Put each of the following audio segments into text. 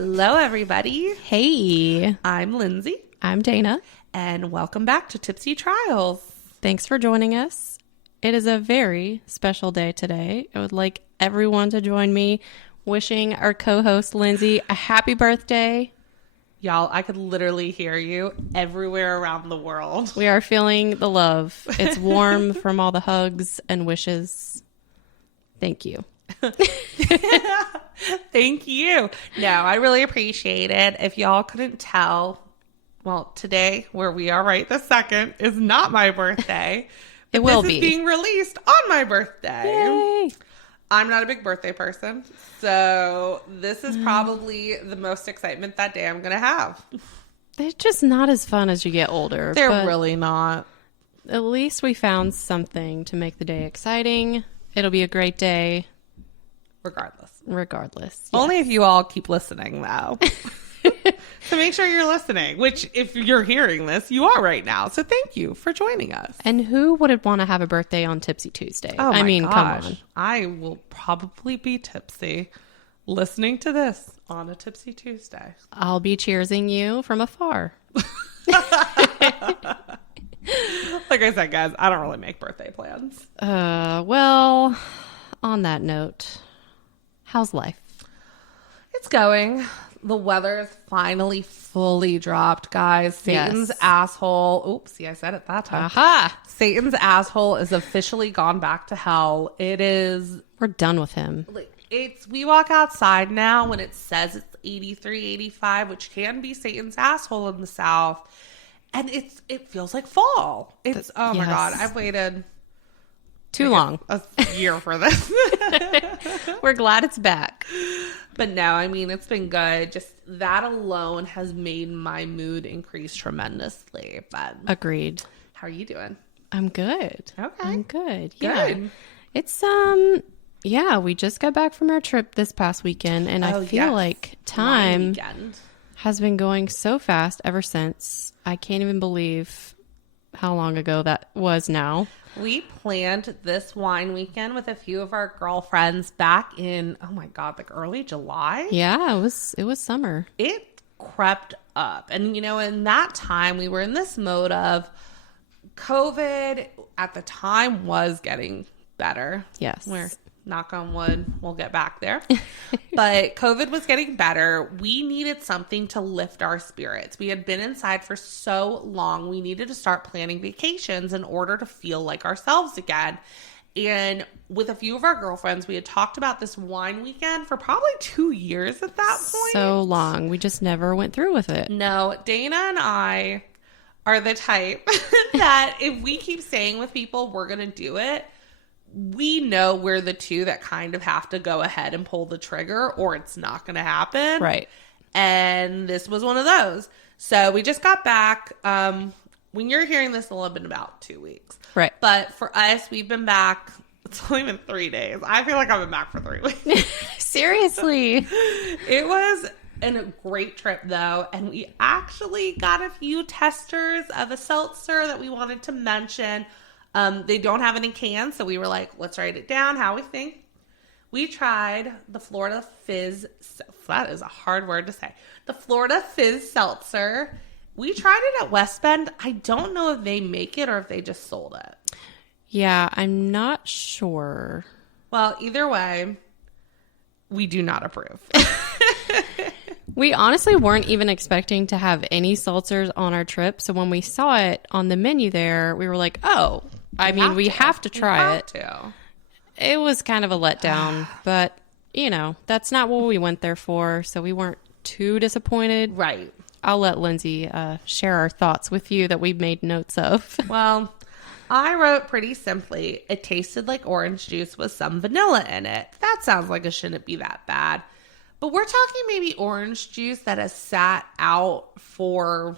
Hello, everybody. Hey. I'm Lyndsay. I'm Dana. And welcome back to Tipsy Trials. Thanks for joining us. It is a very special day today. I would like everyone to join me wishing our co-host Lyndsay a happy birthday. Y'all, I could literally hear you everywhere around the world. We are feeling the love. It's warm from all the hugs and wishes. Thank you. Thank you. No, I really appreciate it. If y'all couldn't tell, well, today, where we are right this second, is not my birthday. It will be. This is being released on my birthday. Yay. I'm not a big birthday person, so this is probably the most excitement that day I'm going to have. They're just not as fun as you get older. They're really not. At least we found something to make the day exciting. It'll be a great day. Regardless. Yes. Only if you all keep listening, though. So make sure you're listening, which if you're hearing this, you are right now. So thank you for joining us. And who wouldn't want to have a birthday on Tipsy Tuesday? Oh my gosh. Come on. I will probably be tipsy listening to this on a Tipsy Tuesday. I'll be cheersing you from afar. Like I said, guys, I don't really make birthday plans. Well, on that note, how's life? It's going. The weather's finally fully dropped, guys. Satan's asshole. Oopsie, I said it that time. Aha! Satan's asshole is officially gone back to hell. It is. We're done with him. We walk outside now when it says it's 83, 85, which can be Satan's asshole in the South. And it feels like fall. It's, oh my God, I've waited too long. A year for this. We're glad it's back. But no, I mean, it's been good. Just that alone has made my mood increase tremendously. But agreed. How are you doing? I'm good. Okay. I'm good. Yeah. Good. It's, we just got back from our trip this past weekend, and I feel like time has been going so fast ever since. I can't even believe how long ago that was now. We planned this wine weekend with a few of our girlfriends back in, oh my God, like early July. Yeah, it was summer. It crept up. And, in that time, we were in this mode of COVID at the time was getting better. Yes. We're knock on wood, we'll get back there. But COVID was getting better. We needed something to lift our spirits. We had been inside for so long. We needed to start planning vacations in order to feel like ourselves again. And with a few of our girlfriends, we had talked about this wine weekend for probably 2 years at that point. So long. We just never went through with it. No, Dana and I are the type that if we keep saying with people, we're going to do it, we know we're the two that kind of have to go ahead and pull the trigger or it's not going to happen. Right. And this was one of those. So we just got back. When you're hearing this, it'll have been about 2 weeks. Right. But for us, we've been back. It's only been 3 days. I feel like I've been back for 3 weeks. Seriously. It was a great trip, though. And we actually got a few testers of a seltzer that we wanted to mention. They don't have any cans, so we were like, let's write it down, how we think. We tried the Florida Fizz, that is a hard word to say, the Florida Fizz Seltzer. We tried it at West Bend. I don't know if they make it or if they just sold it. Yeah, I'm not sure. Well, either way, we do not approve. We honestly weren't even expecting to have any seltzers on our trip, so when we saw it on the menu there, we were like, oh, we have to try it. It was kind of a letdown, but, that's not what we went there for, so we weren't too disappointed. Right. I'll let Lyndsay share our thoughts with you that we've made notes of. Well, I wrote pretty simply, it tasted like orange juice with some vanilla in it. That sounds like it shouldn't be that bad. But we're talking maybe orange juice that has sat out for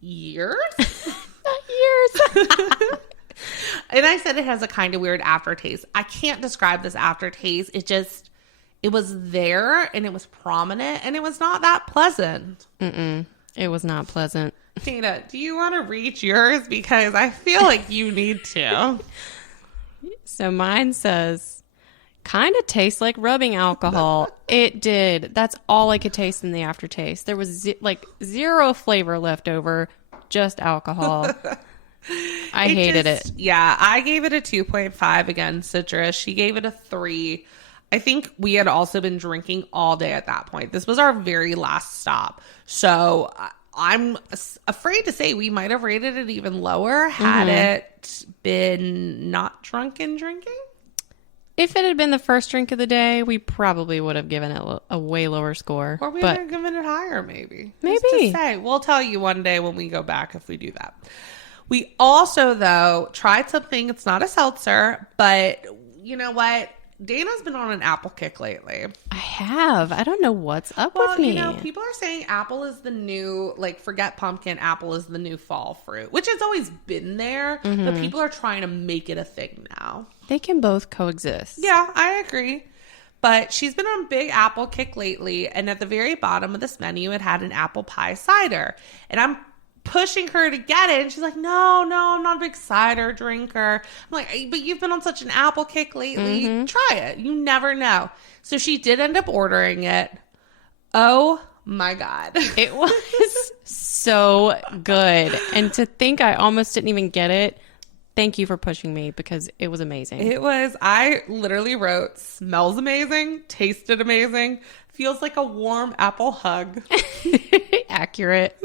years. Not years. And I said it has a kind of weird aftertaste. I can't describe this aftertaste. It was there and it was prominent and it was not that pleasant. It was not pleasant. Tina, do you want to reach yours? Because I feel like you need to. So mine says, kind of tastes like rubbing alcohol. It did. That's all I could taste in the aftertaste. There was zero flavor left over, just alcohol. I hated it. Yeah, I gave it a 2.5 again, citrus. She gave it a 3. I think we had also been drinking all day at that point. This was our very last stop. So I'm afraid to say we might have rated it even lower had it been not drunken drinking. If it had been the first drink of the day, we probably would have given it a way lower score. Or we would have given it higher, maybe. Maybe. Just to say. We'll tell you one day when we go back if we do that. We also, though, tried something. It's not a seltzer, but you know what? Dana's been on an apple kick lately. I have. I don't know what's up with me. You know, people are saying apple is the new, like, forget pumpkin, apple is the new fall fruit, which has always been there, but people are trying to make it a thing now. They can both coexist. Yeah, I agree. But she's been on a big apple kick lately, and at the very bottom of this menu, it had an apple pie cider. And I'm pushing her to get it, and she's like, no, I'm not a big cider drinker. I'm like, but you've been on such an apple kick lately. Try it. You never know. So she did end up ordering it. Oh my God. It was so good. And to think I almost didn't even get it. Thank you for pushing me because it was amazing. I literally wrote, smells amazing, tasted amazing, feels like a warm apple hug. Accurate.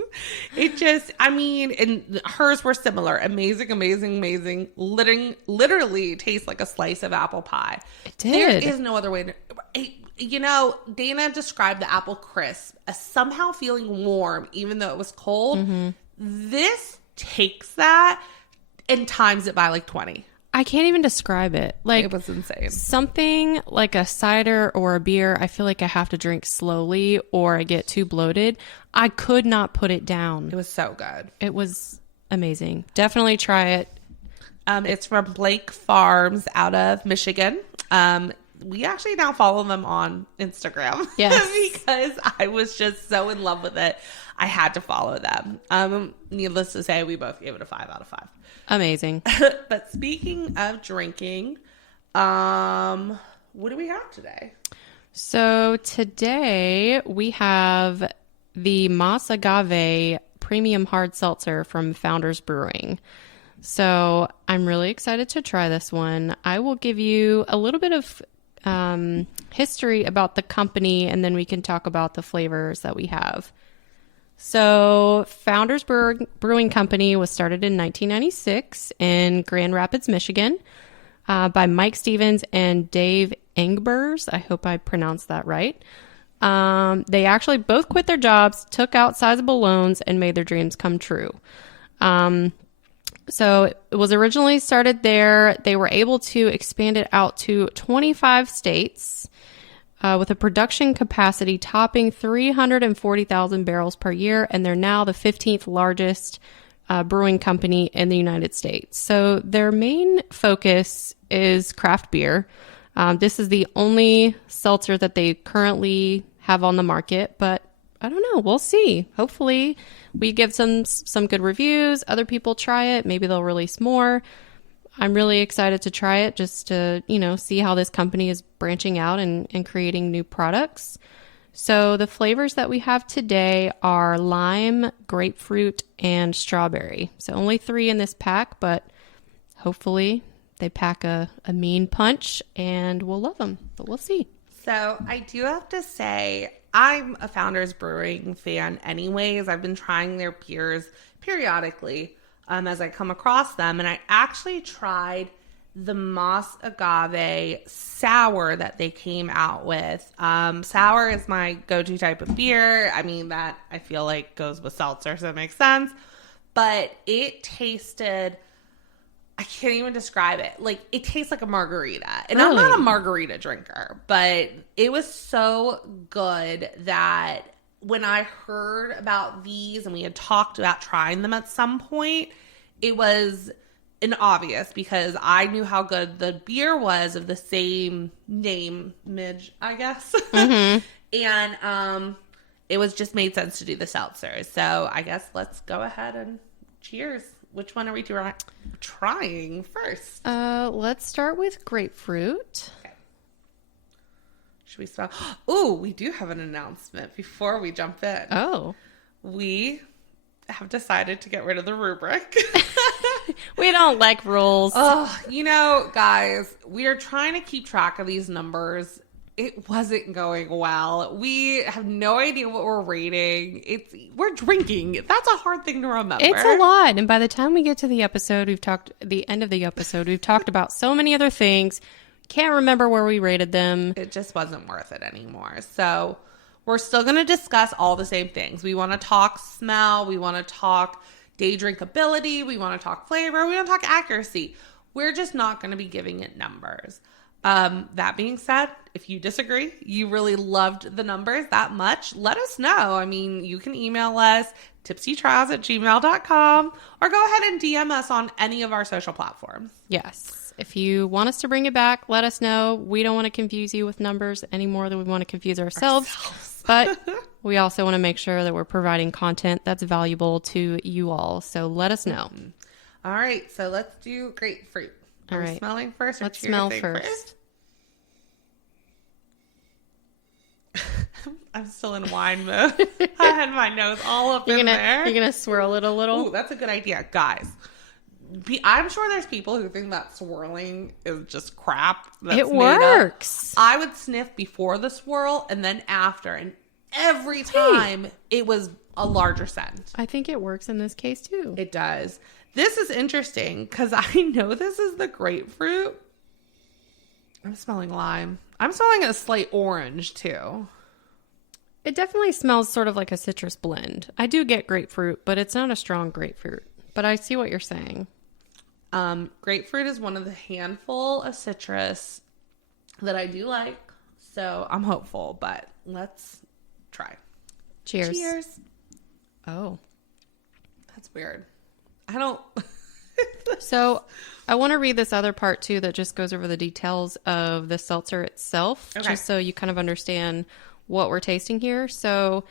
And hers were similar. Amazing. Literally tastes like a slice of apple pie. It did. There is no other way to... Dana described the apple crisp as somehow feeling warm, even though it was cold. This takes that and times it by like 20. I can't even describe it. Like, it was insane. Something like a cider or a beer, I feel like I have to drink slowly or I get too bloated. I could not put it down. It was so good. It was amazing. Definitely try it. It's from Blake Farms out of Michigan. We actually now follow them on Instagram. Yes. Because I was just so in love with it. I had to follow them. Needless to say, we both gave it a 5 out of 5. Amazing. But speaking of drinking, what do we have today? So today we have the Mas Agave Premium Hard Seltzer from Founders Brewing. So I'm really excited to try this one. I will give you a little bit of history about the company, and then we can talk about the flavors that we have. So Founders Brewing Company was started in 1996 in Grand Rapids, Michigan, by Mike Stevens and Dave Engbers. I hope I pronounced that right. They actually both quit their jobs, took out sizable loans, and made their dreams come true. So it was originally started there. They were able to expand it out to 25 states. With a production capacity topping 340,000 barrels per year, and they're now the 15th largest brewing company in the United States. So their main focus is craft beer. This is the only seltzer that they currently have on the market, but I don't know. We'll see. Hopefully we give some good reviews. Other people try it. Maybe they'll release more. I'm really excited to try it just to, see how this company is branching out and creating new products. So the flavors that we have today are lime, grapefruit, and strawberry. So only 3 in this pack, but hopefully they pack a mean punch and we'll love them, but we'll see. So I do have to say, I'm a Founders Brewing fan anyways. I've been trying their beers periodically as I come across them. And I actually tried the Mas Agave sour that they came out with. Sour is my go-to type of beer. That I feel like goes with seltzer, so it makes sense. But it tasted, I can't even describe it. Like, it tastes like a margarita. And really? I'm not a margarita drinker, but it was so good that when I heard about these and we had talked about trying them at some point, it was an obvious because I knew how good the beer was of the same name, Midge, I guess. Mm-hmm. And it was just made sense to do the seltzer. So I guess let's go ahead and cheers. Which one are we trying first? Let's start with grapefruit. Okay. Should we spell? Oh, we do have an announcement before we jump in. Oh. We have decided to get rid of the rubric. We don't like rules. Oh, you know, guys, we are trying to keep track of these numbers. It wasn't going well. We have no idea what we're rating. We're drinking. That's a hard thing to remember. It's a lot. And by the time we get to the end of the episode, we've talked about so many other things. Can't remember where we rated them. It just wasn't worth it anymore. So we're still going to discuss all the same things. We want to talk smell. We want to talk day drinkability. We want to talk flavor. We want to talk accuracy. We're just not going to be giving it numbers. That being said, if you disagree, you really loved the numbers that much, let us know. I mean, you can email us, tipsytrials@gmail.com, or go ahead and DM us on any of our social platforms. Yes. If you want us to bring it back, let us know. We don't want to confuse you with numbers any more than we want to confuse ourselves. But we also want to make sure that we're providing content that's valuable to you all. So let us know. Mm-hmm. All right. So let's do grapefruit. All right. Smelling first? Let's smell first. I'm still in wine mode. I had my nose all up in there. You're going to swirl it a little? Ooh, that's a good idea. Guys, I'm sure there's people who think that swirling is just crap. It works. I would sniff before the swirl and then after. And every time it was a larger scent. I think it works in this case too. It does. This is interesting because I know this is the grapefruit. I'm smelling lime. I'm smelling a slight orange too. It definitely smells sort of like a citrus blend. I do get grapefruit, but it's not a strong grapefruit. But I see what you're saying. Grapefruit is one of the handful of citrus that I do like. So I'm hopeful, but let's try. Cheers. Cheers. Oh. That's weird. I don't... So I want to read this other part too that just goes over the details of the seltzer itself, just so you kind of understand what we're tasting here. So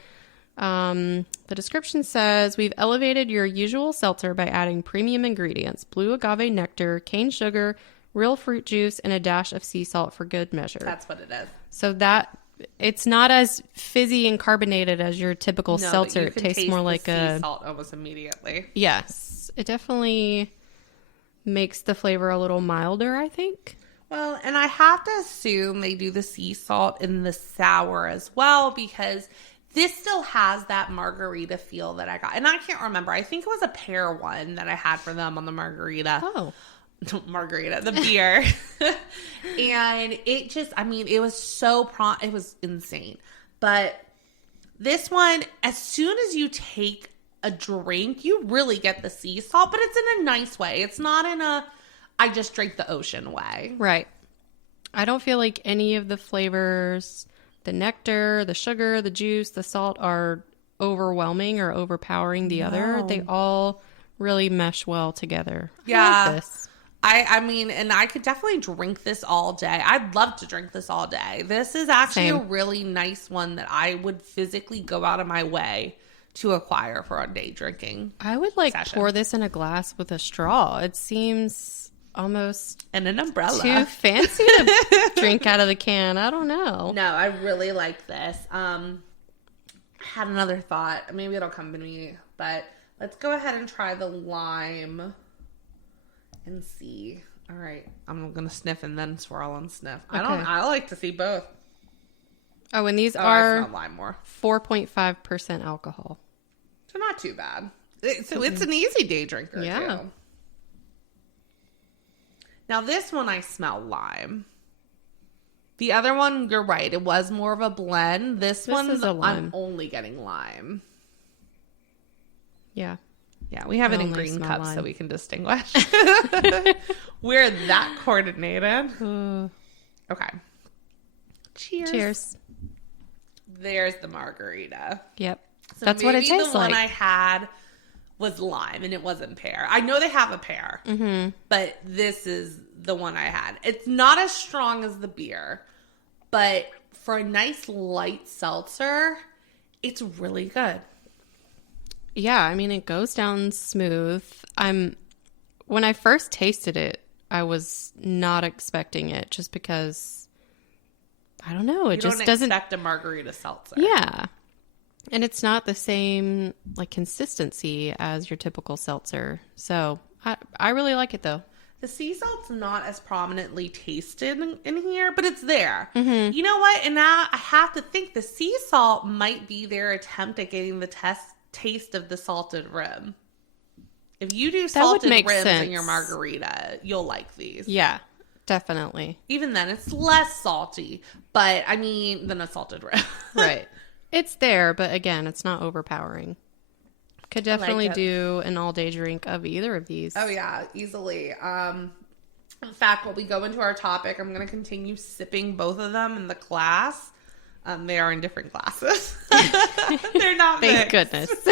the description says, we've elevated your usual seltzer by adding premium ingredients, blue agave nectar, cane sugar, real fruit juice, and a dash of sea salt for good measure. That's what it is. So that it's not as fizzy and carbonated as your typical seltzer. It tastes more like sea salt almost immediately. Yes. It definitely makes the flavor a little milder, I think. Well, and I have to assume they do the sea salt in the sour as well, because this still has that margarita feel that I got. And I can't remember. I think it was a pear one that I had for them on the margarita. Oh. Margarita, the beer. And it just, I mean, it was so it was insane. But this one, as soon as you take a drink, you really get the sea salt, but it's in a nice way. It's not in a I just drank the ocean way. Right. I don't feel like any of the flavors, the nectar, the sugar, the juice, the salt are overwhelming or overpowering the other. They all really mesh well together. Yeah. I like this. I mean, and I could definitely drink this all day. I'd love to drink this all day. This is actually a really nice one that I would physically go out of my way to acquire for a day drinking. I would pour this in a glass with a straw. It seems almost and an umbrella too fancy to drink out of the can. I don't know. No, I really like this. I had another thought. Maybe it'll come to me, but let's go ahead and try the lime and see. All right, I'm gonna sniff and then swirl and sniff. Okay. I like to see both. Oh, and these are I smell lime more. 4.5% alcohol. So not too bad. So it's an easy day drinker too. Now this one I smell lime. The other one, you're right. It was more of a blend. This one is a lime. I'm only getting lime. Yeah. Yeah, we have it in green cups so we can distinguish. We're that coordinated. Okay. Cheers. Cheers. There's the margarita. Yep. So that's what it tastes like. The one I had was lime and it wasn't pear. I know they have a pear, but this is the one I had. It's not as strong as the beer, but for a nice light seltzer, it's really good. Yeah, I mean, it goes down smooth. When I first tasted it, I was not expecting it just because I don't know. It just doesn't expect a Margarita seltzer. Yeah. And it's not the same like consistency as your typical seltzer. So I really like it though. The sea salt's not as prominently tasted in here, but it's there. Mm-hmm. You know what? And now I have to think the sea salt might be their attempt at getting the taste of the salted rim. If you do salted rims in your margarita, you'll like these. Yeah, definitely. Even then, it's less salty, but I mean, than a salted rim. Right. It's there, but again, it's not overpowering. Could definitely do an all-day drink of either of these. Oh, yeah, easily. In fact, when we go into our topic, I'm going to continue sipping both of them in the glass. They are in different glasses. They're not Thank mixed. goodness.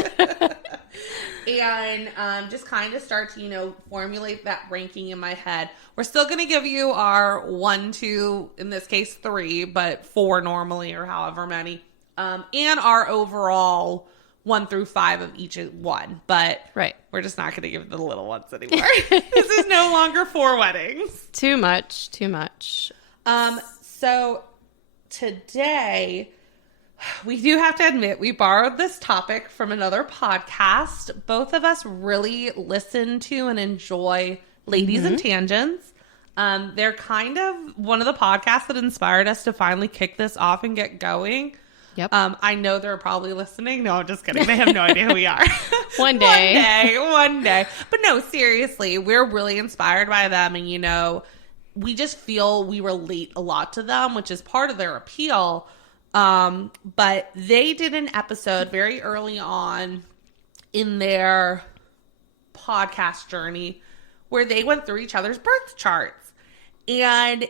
And just kind of start to, formulate that ranking in my head. We're still going to give you our 1, 2, in this case 3, but 4 normally or however many. And our overall 1 through 5 of each one. But right. We're just not going to give the little ones anymore. This is no longer 4 weddings. Too much. So today, we do have to admit, we borrowed this topic from another podcast. Both of us really listen to and enjoy Ladies and Tangents. They're kind of one of the podcasts that inspired us to finally kick this off and get going. Yep. I know they're probably listening. No, I'm just kidding. They have no idea who we are. One day. One day. But no, seriously, we're really inspired by them. And, we just feel we relate a lot to them, which is part of their appeal. But they did an episode very early on in their podcast journey where they went through each other's birth charts. And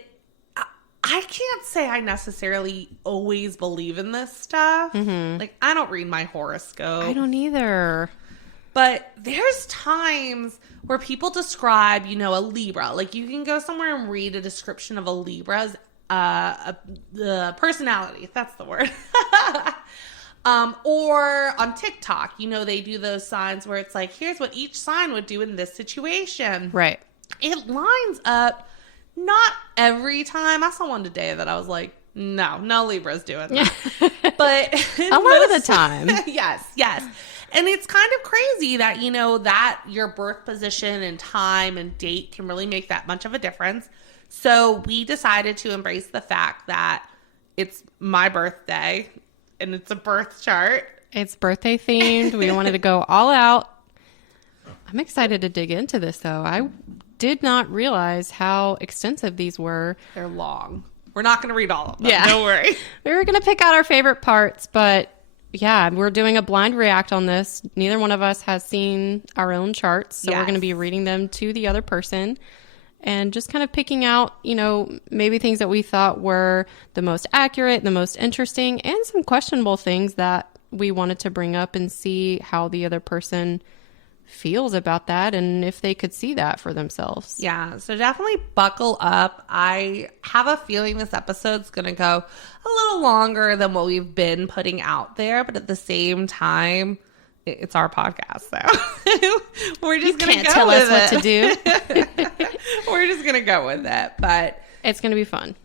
I can't say I necessarily always believe in this stuff. Mm-hmm. Like, I don't read my horoscope. I don't either. But there's times where people describe, a Libra. Like, you can go somewhere and read a description of a Libra's the personality. That's the word. Or on TikTok, they do those signs where it's like, here's what each sign would do in this situation. Right. It lines up. Not every time. I saw one today that I was like, no Libra's doing that. But a lot of the time. Yes. And it's kind of crazy that, that your birth position and time and date can really make that much of a difference. So we decided to embrace the fact that it's my birthday and it's a birth chart. It's birthday themed. We wanted to go all out. I'm excited to dig into this, though. I did not realize how extensive these were. They're long. We're not going to read all of them. Yeah. Don't worry. We were going to pick out our favorite parts, but yeah, we're doing a blind react on this. Neither one of us has seen our own charts, so we're going to be reading them to the other person and just kind of picking out, maybe things that we thought were the most accurate, the most interesting, and some questionable things that we wanted to bring up and see how the other person feels about that and if they could see that for themselves. Yeah, so definitely buckle up. I have a feeling this episode's going to go a little longer than what we've been putting out there, but at the same time, it's our podcast, so we're just going to go tell with us it. What to do. We're just going to go with it, but it's going to be fun.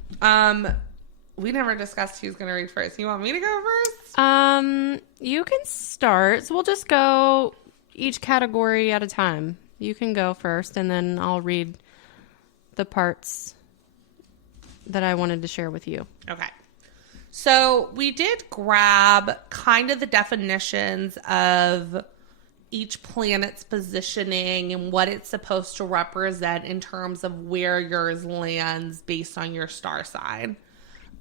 We never discussed who's going to read first. You want me to go first? You can start. So we'll just go each category at a time. You can go first, and then I'll read the parts that I wanted to share with you. Okay. So we did grab kind of the definitions of each planet's positioning and what it's supposed to represent in terms of where yours lands based on your star sign,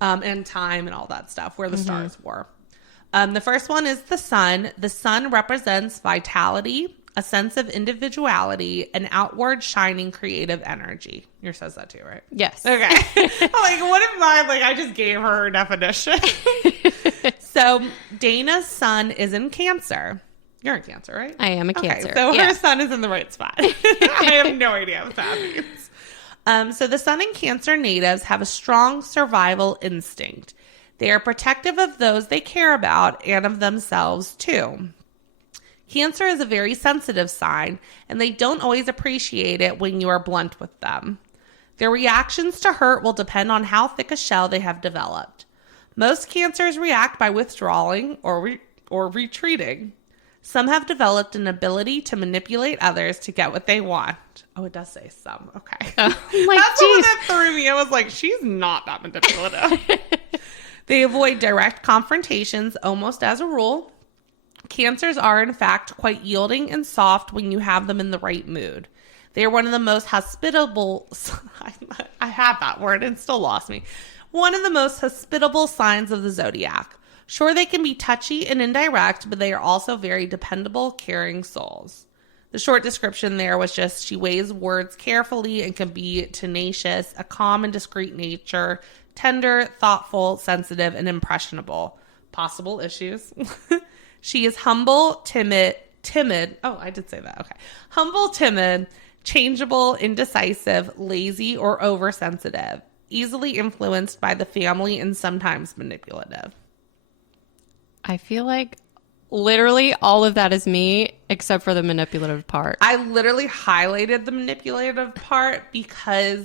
and time and all that stuff, where the stars were. The first one is the sun. The sun represents vitality, a sense of individuality, and outward shining creative energy. Yours says that too, right? Yes. Okay. I'm like, what if mine, I just gave her definition. So Dana's sun is in Cancer. You're in Cancer, right? I am a Cancer. So her sun is in the right spot. I have no idea what that means. So the sun and Cancer natives have a strong survival instinct. They are protective of those they care about and of themselves, too. Cancer is a very sensitive sign, and they don't always appreciate it when you are blunt with them. Their reactions to hurt will depend on how thick a shell they have developed. Most Cancers react by withdrawing or retreating. Some have developed an ability to manipulate others to get what they want. Oh, it does say some. Okay. Like, That's the one that threw me. I was like, she's not that manipulative. They avoid direct confrontations almost as a rule. Cancers are, in fact, quite yielding and soft when you have them in the right mood. They are one of the most hospitable... I had that word and still lost me. One of the most hospitable signs of the zodiac. Sure, they can be touchy and indirect, but they are also very dependable, caring souls. The short description there was just, she weighs words carefully and can be tenacious, a calm and discreet nature, tender, thoughtful, sensitive, and impressionable. Possible issues. She is humble, timid. Oh, I did say that. Okay. Humble, timid, changeable, indecisive, lazy, or oversensitive. Easily influenced by the family and sometimes manipulative. I feel like literally all of that is me except for the manipulative part. I literally highlighted the manipulative part because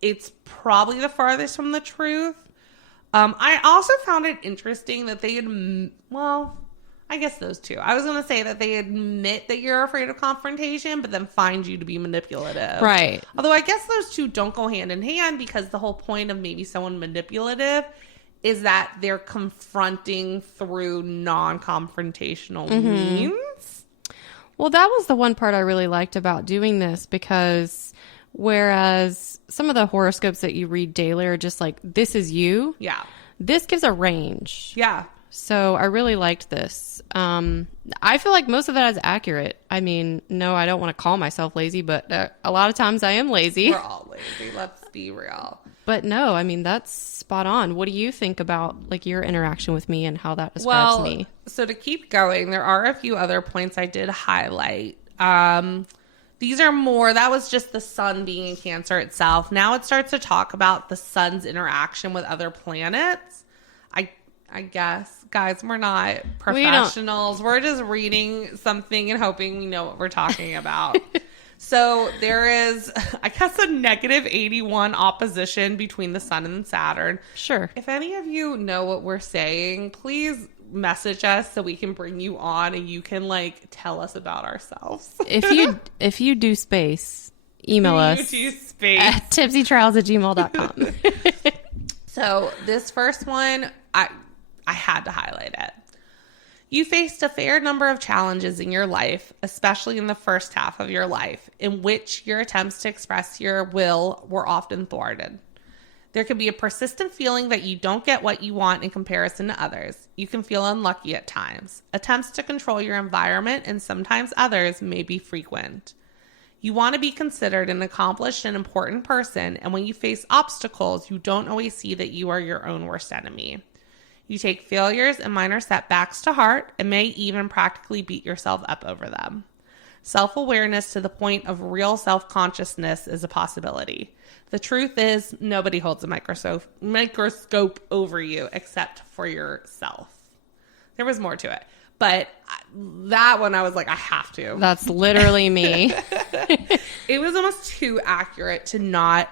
it's probably the farthest from the truth. I also found it interesting that they I guess those two. I was going to say that they admit that you're afraid of confrontation, but then find you to be manipulative. Right. Although I guess those two don't go hand in hand, because the whole point of maybe someone manipulative is that they're confronting through non-confrontational means. Well, that was the one part I really liked about doing this, because whereas some of the horoscopes that you read daily are just like, this is you. Yeah. This gives a range. Yeah. So I really liked this. I feel like most of that is accurate. I mean, no, I don't want to call myself lazy, but a lot of times I am lazy. We're all lazy. Let's be real. But no, I mean, that's spot on. What do you think about like your interaction with me and how that describes me? So to keep going, there are a few other points I did highlight. These are more, that was just the sun being in Cancer itself. Now it starts to talk about the sun's interaction with other planets. I guess, guys, we're not professionals. We're just reading something and hoping we know what we're talking about. So there is, I guess, a negative 81 opposition between the sun and Saturn. Sure. If any of you know what we're saying, please message us so we can bring you on and you can like tell us about ourselves. If you do space, email us at tipsytrials@gmail.com. So this first one, I had to highlight it. You faced a fair number of challenges in your life, especially in the first half of your life, in which your attempts to express your will were often thwarted. There can be a persistent feeling that you don't get what you want in comparison to others. You can feel unlucky at times. Attempts to control your environment and sometimes others may be frequent. You want to be considered an accomplished and important person, and when you face obstacles, you don't always see that you are your own worst enemy. You take failures and minor setbacks to heart and may even practically beat yourself up over them. Self-awareness to the point of real self-consciousness is a possibility. The truth is, nobody holds a microscope over you except for yourself. There was more to it, but that one I was like, I have to. That's literally me. It was almost too accurate to not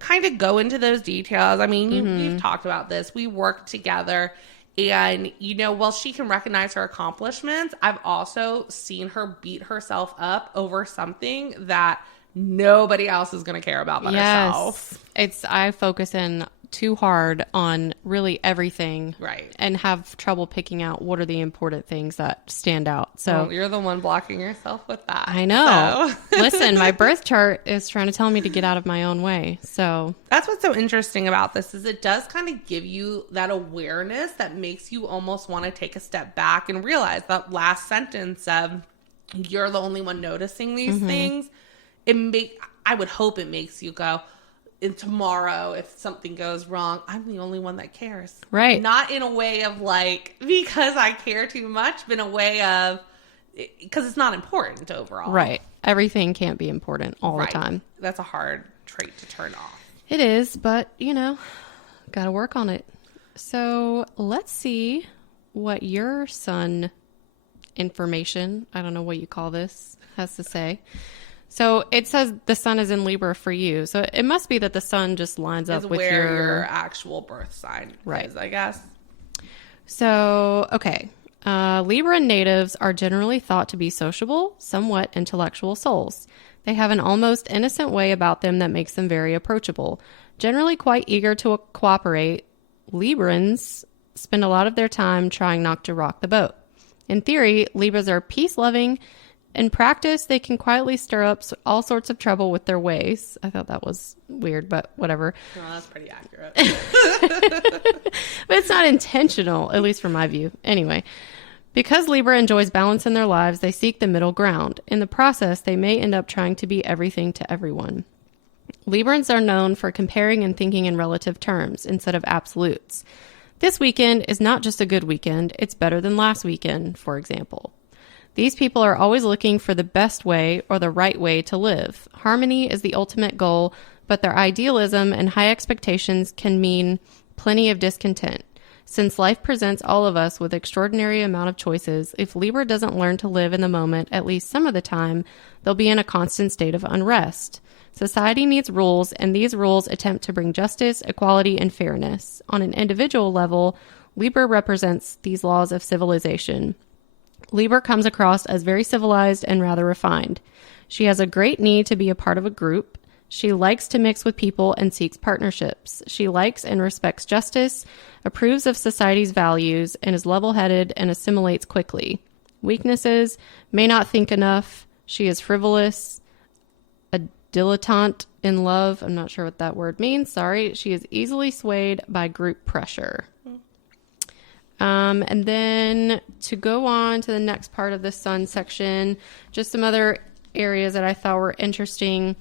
kind of go into those details. I mean, we've talked about this. We work together, and while she can recognize her accomplishments, I've also seen her beat herself up over something that nobody else is going to care about but herself. I focus in too hard on really everything, right, and have trouble picking out what are the important things that stand out. So you're the one blocking yourself with that. I know. So. Listen, my birth chart is trying to tell me to get out of my own way. So that's what's so interesting about this, is it does kind of give you that awareness that makes you almost want to take a step back and realize that last sentence of you're the only one noticing these things. I would hope it makes you go, and tomorrow, if something goes wrong, I'm the only one that cares. Right. Not in a way of like, because I care too much, but in a way of, because it's not important overall. Right. Everything can't be important all the time. That's a hard trait to turn off. It is, but, got to work on it. So let's see what your sun information, I don't know what you call this, has to say. So it says the sun is in Libra for you. So it must be that the sun just lines up with where your actual birth sign is, I guess. So, okay. Libra natives are generally thought to be sociable, somewhat intellectual souls. They have an almost innocent way about them that makes them very approachable. Generally quite eager to cooperate, Librans spend a lot of their time trying not to rock the boat. In theory, Libras are peace-loving. In practice, they can quietly stir up all sorts of trouble with their ways. I thought that was weird, but whatever. Well, that's pretty accurate. But it's not intentional, at least from my view. Anyway, because Libra enjoys balance in their lives, they seek the middle ground. In the process, they may end up trying to be everything to everyone. Librans are known for comparing and thinking in relative terms instead of absolutes. This weekend is not just a good weekend, it's better than last weekend, for example. These people are always looking for the best way or the right way to live. Harmony is the ultimate goal, but their idealism and high expectations can mean plenty of discontent. Since life presents all of us with extraordinary amount of choices, if Libra doesn't learn to live in the moment at least some of the time, they'll be in a constant state of unrest. Society needs rules, and these rules attempt to bring justice, equality, and fairness. On an individual level, Libra represents these laws of civilization. Libra comes across as very civilized and rather refined. She has a great need to be a part of a group. She likes to mix with people and seeks partnerships. She likes and respects justice, approves of society's values, and is level-headed and assimilates quickly. Weaknesses: may not think enough. She is frivolous, a dilettante in love. I'm not sure what that word means. Sorry. She is easily swayed by group pressure. And then to go on to the next part of the sun section, just some other areas that I thought were interesting.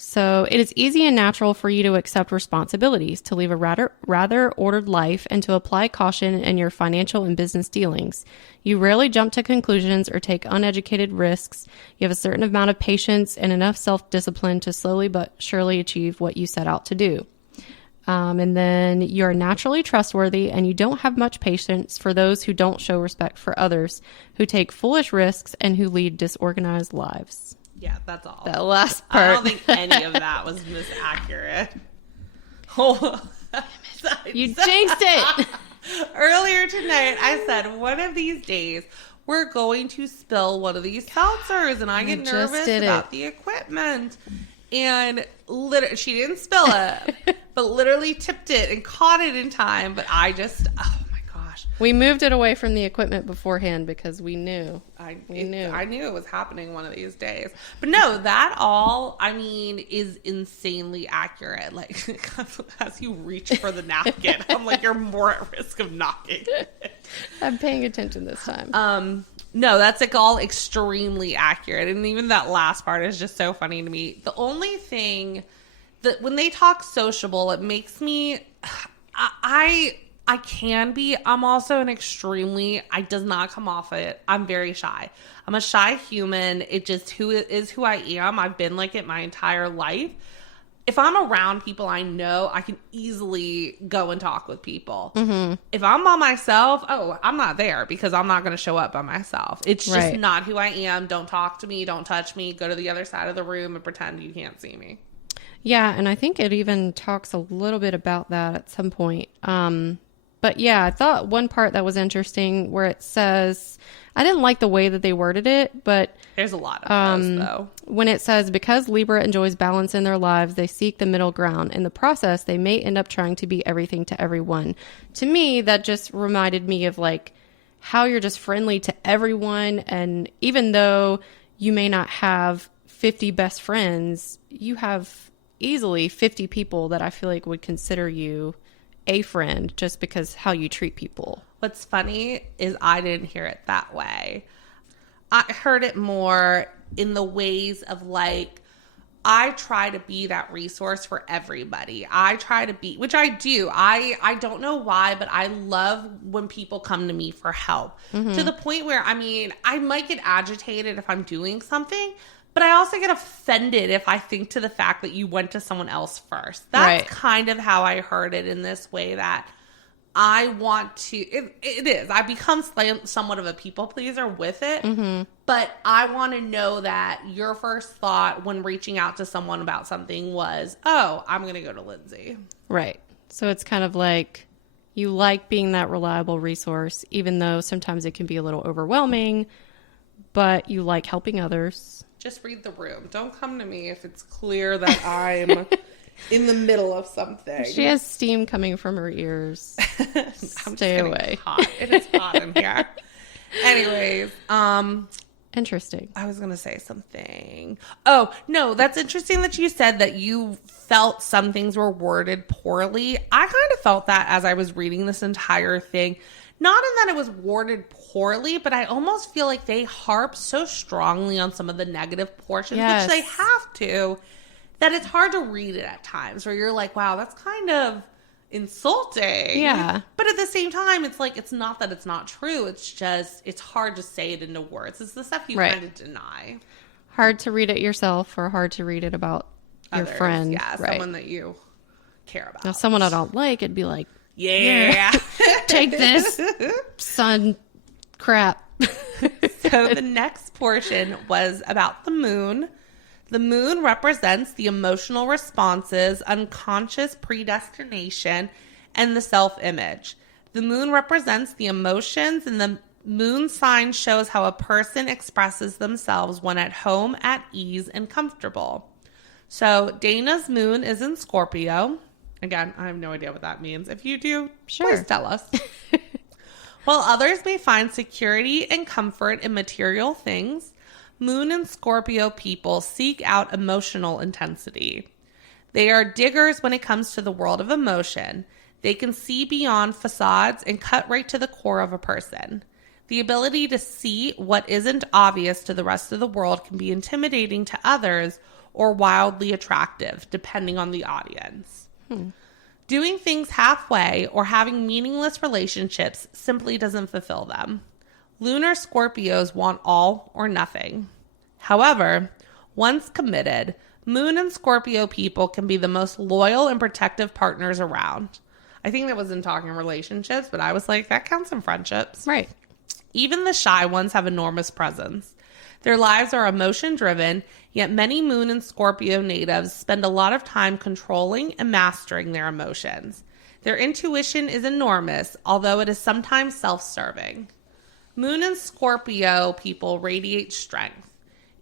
So it is easy and natural for you to accept responsibilities, to live a rather ordered life, and to apply caution in your financial and business dealings. You rarely jump to conclusions or take uneducated risks. You have a certain amount of patience and enough self-discipline to slowly but surely achieve what you set out to do. And then you're naturally trustworthy, and you don't have much patience for those who don't show respect for others, who take foolish risks, and who lead disorganized lives. Yeah, that's all. That last part. I don't think any of that was misaccurate. Oh, you jinxed it. Earlier tonight, I said, one of these days, we're going to spill one of these seltzers, and I get nervous about the equipment. And she didn't spill it, but literally tipped it and caught it in time. But I just, oh my gosh. We moved it away from the equipment beforehand because we knew. I knew it was happening one of these days. But no, that all, I mean, is insanely accurate. Like, as you reach for the napkin, I'm like, you're more at risk of knocking. I'm paying attention this time. No, that's like all extremely accurate. And even that last part is just so funny to me. The only thing that when they talk sociable, it makes me, I can be, I'm also an extremely, I does not come off it. I'm very shy. I'm a shy human. It just who I am. I've been like it my entire life. If I'm around people I know, I can easily go and talk with people. Mm-hmm. If I'm by myself, I'm not there because I'm not going to show up by myself. It's just not who I am. Don't talk to me. Don't touch me. Go to the other side of the room and pretend you can't see me. Yeah, and I think it even talks a little bit about that at some point. But yeah, I thought one part that was interesting where it says, I didn't like the way that they worded it, but there's a lot of those, though. When it says, because Libra enjoys balance in their lives, they seek the middle ground. In the process, they may end up trying to be everything to everyone. To me, that just reminded me of like how you're just friendly to everyone. And even though you may not have 50 best friends, you have easily 50 people that I feel like would consider you a friend just because how you treat people. What's funny is I didn't hear it that way. I heard it more in the ways of like, I try to be that resource for everybody. I try to be, which I do. I don't know why, but I love when people come to me for help. Mm-hmm. To the point where, I mean, I might get agitated if I'm doing something, but I also get offended if I think to the fact that you went to someone else first. That's kind of how I heard it in this way, that I want to, it is. I become somewhat of a people pleaser with it, mm-hmm. but I want to know that your first thought when reaching out to someone about something was, oh, I'm going to go to Lyndsay. Right. So it's kind of like you like being that reliable resource, even though sometimes it can be a little overwhelming, but you like helping others. Just read the room. Don't come to me if it's clear that I'm in the middle of something. She has steam coming from her ears. Stay away. Hot. It is hot in here. Anyways, interesting. I was going to say something. Oh, no, that's interesting that you said that you felt some things were worded poorly. I kind of felt that as I was reading this entire thing. Not in that it was worded poorly, but I almost feel like they harp so strongly on some of the negative portions, yes. which they have to, that it's hard to read it at times where you're like, wow, that's kind of insulting. Yeah. But at the same time, it's like, it's not that it's not true. It's just, it's hard to say it into words. It's the stuff you kind of deny. Hard to read it yourself or hard to read it about others, your friend. Yeah, someone that you care about. Now, someone I don't like, it'd be like, yeah. Take this, son crap. So the next portion was about the moon. The moon represents the emotional responses, unconscious predestination, and the self-image. The moon represents the emotions, and the moon sign shows how a person expresses themselves when at home, at ease, and comfortable. So Dana's moon is in Scorpio. Again, I have no idea what that means. If you do, please tell us. While others may find security and comfort in material things, Moon and Scorpio people seek out emotional intensity. They are diggers when it comes to the world of emotion. They can see beyond facades and cut right to the core of a person. The ability to see what isn't obvious to the rest of the world can be intimidating to others or wildly attractive, depending on the audience. Doing things halfway or having meaningless relationships simply doesn't fulfill them. Lunar Scorpios want all or nothing. However, once committed, Moon and Scorpio people can be the most loyal and protective partners around. I think that wasn't talking relationships, but I was like, that counts in friendships. Right. Even the shy ones have enormous presence. Their lives are emotion-driven, yet many Moon and Scorpio natives spend a lot of time controlling and mastering their emotions. Their intuition is enormous, although it is sometimes self-serving. Moon and Scorpio people radiate strength.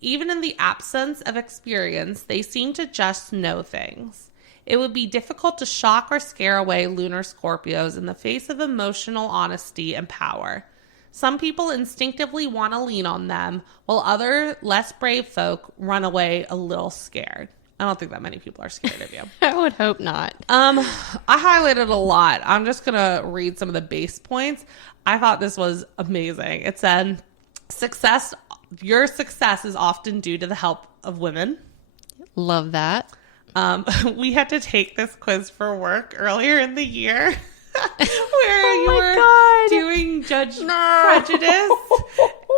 Even in the absence of experience, they seem to just know things. It would be difficult to shock or scare away lunar Scorpios in the face of emotional honesty and power. Some people instinctively want to lean on them, while other, less brave folk run away a little scared. I don't think that many people are scared of you. I would hope not. I highlighted a lot. I'm just going to read some of the base points. I thought this was amazing. It said, your success is often due to the help of women. Love that. We had to take this quiz for work earlier in the year. Where you were doing Judge Prejudice,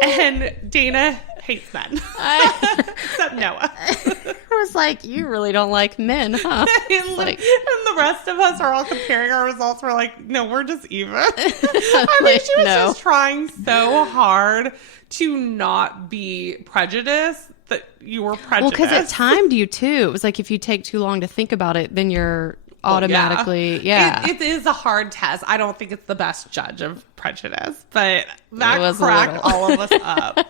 and Dana hates men. Except Noah. I was like, you really don't like men, huh? And the rest of us are all comparing our results. We're like, no, we're just even. I mean, she was just trying so hard to not be prejudiced that you were prejudiced. Well, because it timed you, too. It was like, if you take too long to think about it, then you're automatically, It is a hard test. I don't think it's the best judge of prejudice, but that cracked all of us up.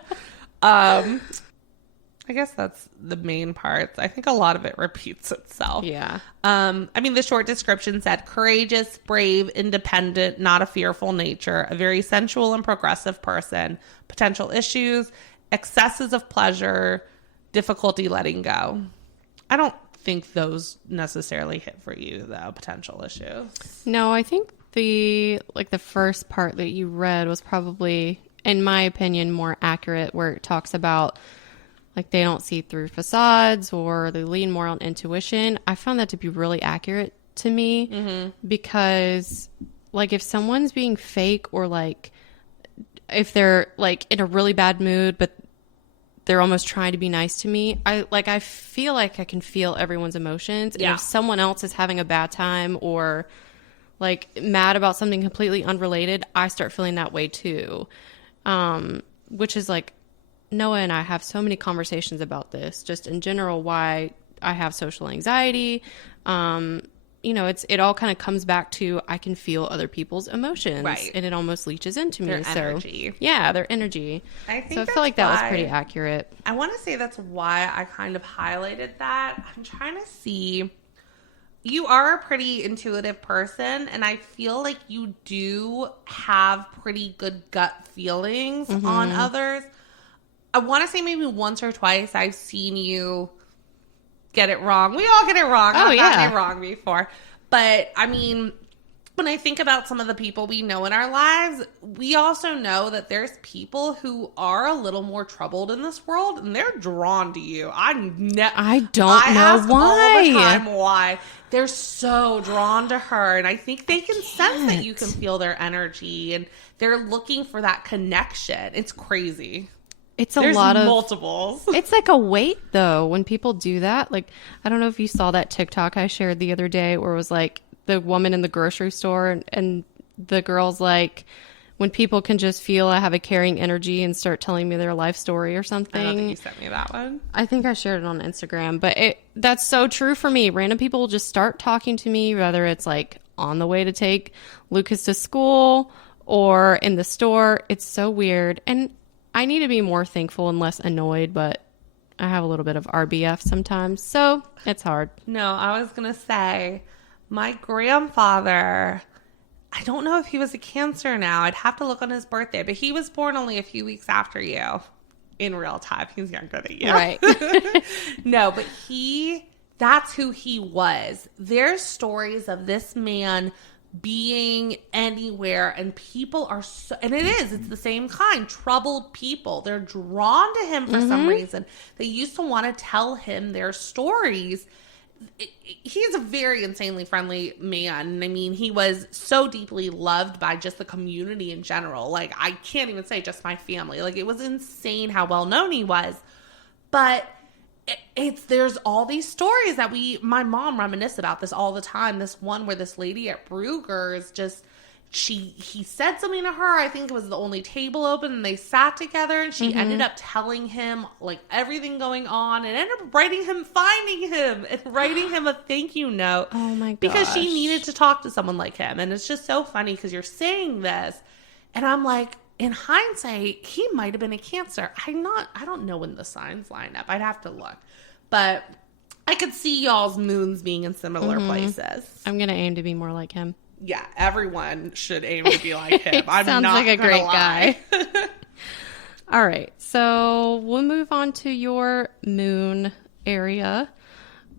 I guess that's the main parts. I think a lot of it repeats itself. Yeah. I mean, the short description said courageous, brave, independent, not a fearful nature, a very sensual and progressive person, potential issues, excesses of pleasure, difficulty letting go. I don't think those necessarily hit for you, though, potential issues. No, I think the first part that you read was probably, in my opinion, more accurate, where it talks about like they don't see through facades or they lean more on intuition. I found that to be really accurate to me because like if someone's being fake or like if they're like in a really bad mood but they're almost trying to be nice to me, I feel like I can feel everyone's emotions. And if someone else is having a bad time or like mad about something completely unrelated, I start feeling that way too. Which is like Noah and I have so many conversations about this, just in general, why I have social anxiety, it all kind of comes back to I can feel other people's emotions, right? And it almost leaches into me. Their energy. Yeah, their energy. I think so. I feel like that was pretty accurate. I want to say that's why I kind of highlighted that. I'm trying to see. You are a pretty intuitive person, and I feel like you do have pretty good gut feelings on others. I want to say maybe once or twice I've seen you get it wrong. We all get it wrong. I've gotten it wrong before. But, I mean, when I think about some of the people we know in our lives, we also know that there's people who are a little more troubled in this world, and they're drawn to you. I don't know why. All the time why. They're so drawn to her, and I think they can sense that you can feel their energy, and they're looking for that connection. It's crazy. There's lot of multiples. It's like a weight, though, when people do that. Like, I don't know if you saw that TikTok I shared the other day where it was like the woman in the grocery store and the girl's like, when people can just feel I have a caring energy and start telling me their life story or something. I don't think you sent me that one. I think I shared it on Instagram, but that's so true for me. Random people will just start talking to me, whether it's like on the way to take Lucas to school or in the store. It's so weird. And I need to be more thankful and less annoyed, but I have a little bit of RBF sometimes, so it's hard. No, I was going to say, my grandfather, I don't know if he was a Cancer now. I'd have to look on his birthday, but he was born only a few weeks after you in real time. He's younger than you. Right. No, but that's who he was. There's stories of this man being anywhere, and people are so, and it's the same kind, troubled people. They're drawn to him for some reason. They used to want to tell him their stories. He's a very insanely friendly man. I mean, he was so deeply loved by just the community in general. Like, I can't even say just my family. Like, it was insane how well known he was. But there's all these stories that my mom reminisce about this all the time. This one where this lady at Brugger's he said something to her. I think it was the only table open, and they sat together, and she ended up telling him like everything going on, and ended up finding him and writing him a thank you note. Oh my gosh. Because she needed to talk to someone like him. And it's just so funny because you're saying this, and I'm like, in hindsight, he might have been a Cancer. I don't know when the signs line up. I'd have to look. But I could see y'all's moons being in similar places. I'm going to aim to be more like him. Yeah, everyone should aim to be like him. I'm Sounds not like a great lie. guy. All right. So we'll move on to your moon area.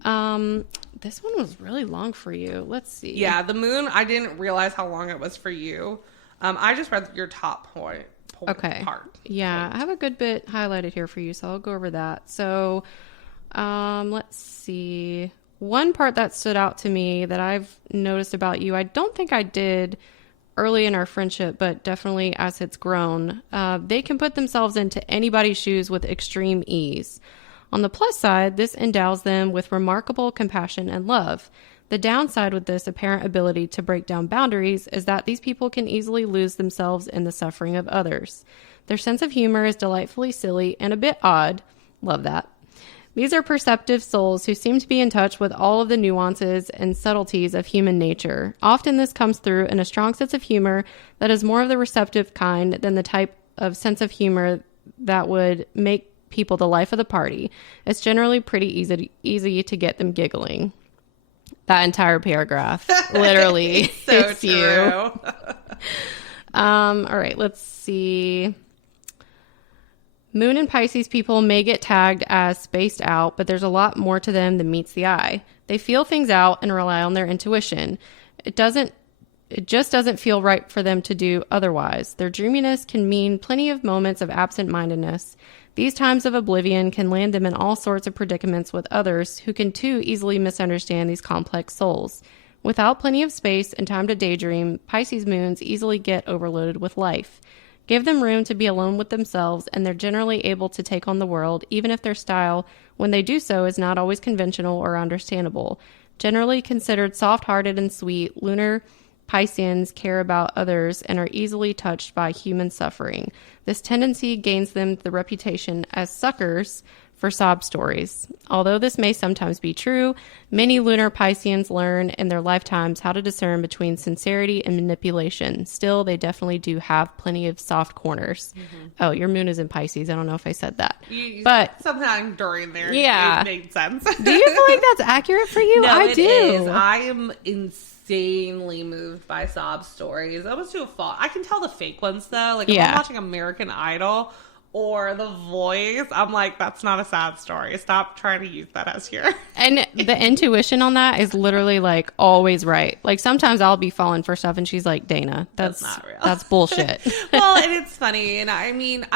This one was really long for you. Let's see. Yeah, the moon, I didn't realize how long it was for you. I just read your top point okay. part. Yeah, I have a good bit highlighted here for you, so I'll go over that. So, let's see. One part that stood out to me that I've noticed about you, I don't think I did early in our friendship, but definitely as it's grown, they can put themselves into anybody's shoes with extreme ease. On the plus side, this endows them with remarkable compassion and love. The downside with this apparent ability to break down boundaries is that these people can easily lose themselves in the suffering of others. Their sense of humor is delightfully silly and a bit odd. Love that. These are perceptive souls who seem to be in touch with all of the nuances and subtleties of human nature. Often this comes through in a strong sense of humor that is more of the receptive kind than the type of sense of humor that would make people the life of the party. It's generally pretty easy to get them giggling. That entire paragraph literally hits you. All right, let's see. Moon and Pisces people may get tagged as spaced out, but there's a lot more to them than meets the eye. They feel things out and rely on their intuition. It just doesn't feel right for them to do otherwise. Their dreaminess can mean plenty of moments of absent-mindedness. These times of oblivion can land them in all sorts of predicaments with others who can too easily misunderstand these complex souls. Without plenty of space and time to daydream, Pisces moons easily get overloaded with life. Give them room to be alone with themselves, and they're generally able to take on the world, even if their style, when they do so, is not always conventional or understandable. Generally considered soft-hearted and sweet, lunar Pisceans care about others and are easily touched by human suffering. This tendency gains them the reputation as suckers for sob stories. Although this may sometimes be true, many lunar Pisceans learn in their lifetimes how to discern between sincerity and manipulation. Still, they definitely do have plenty of soft corners. Mm-hmm. Oh, your moon is in Pisces. I don't know if I said that. But sometime during there, yeah, it made sense. Do you feel like that's accurate for you? No, I do. Is. I am insanely moved by sob stories. Almost to a fault. I can tell the fake ones, though. Like, if I'm watching American Idol or The Voice, I'm like, that's not a sad story. Stop trying to use that as your... And the intuition on that is literally, like, always right. Like, sometimes I'll be falling for stuff, and she's like, Dana, that's not real. That's bullshit. Well, and it's funny, and I mean,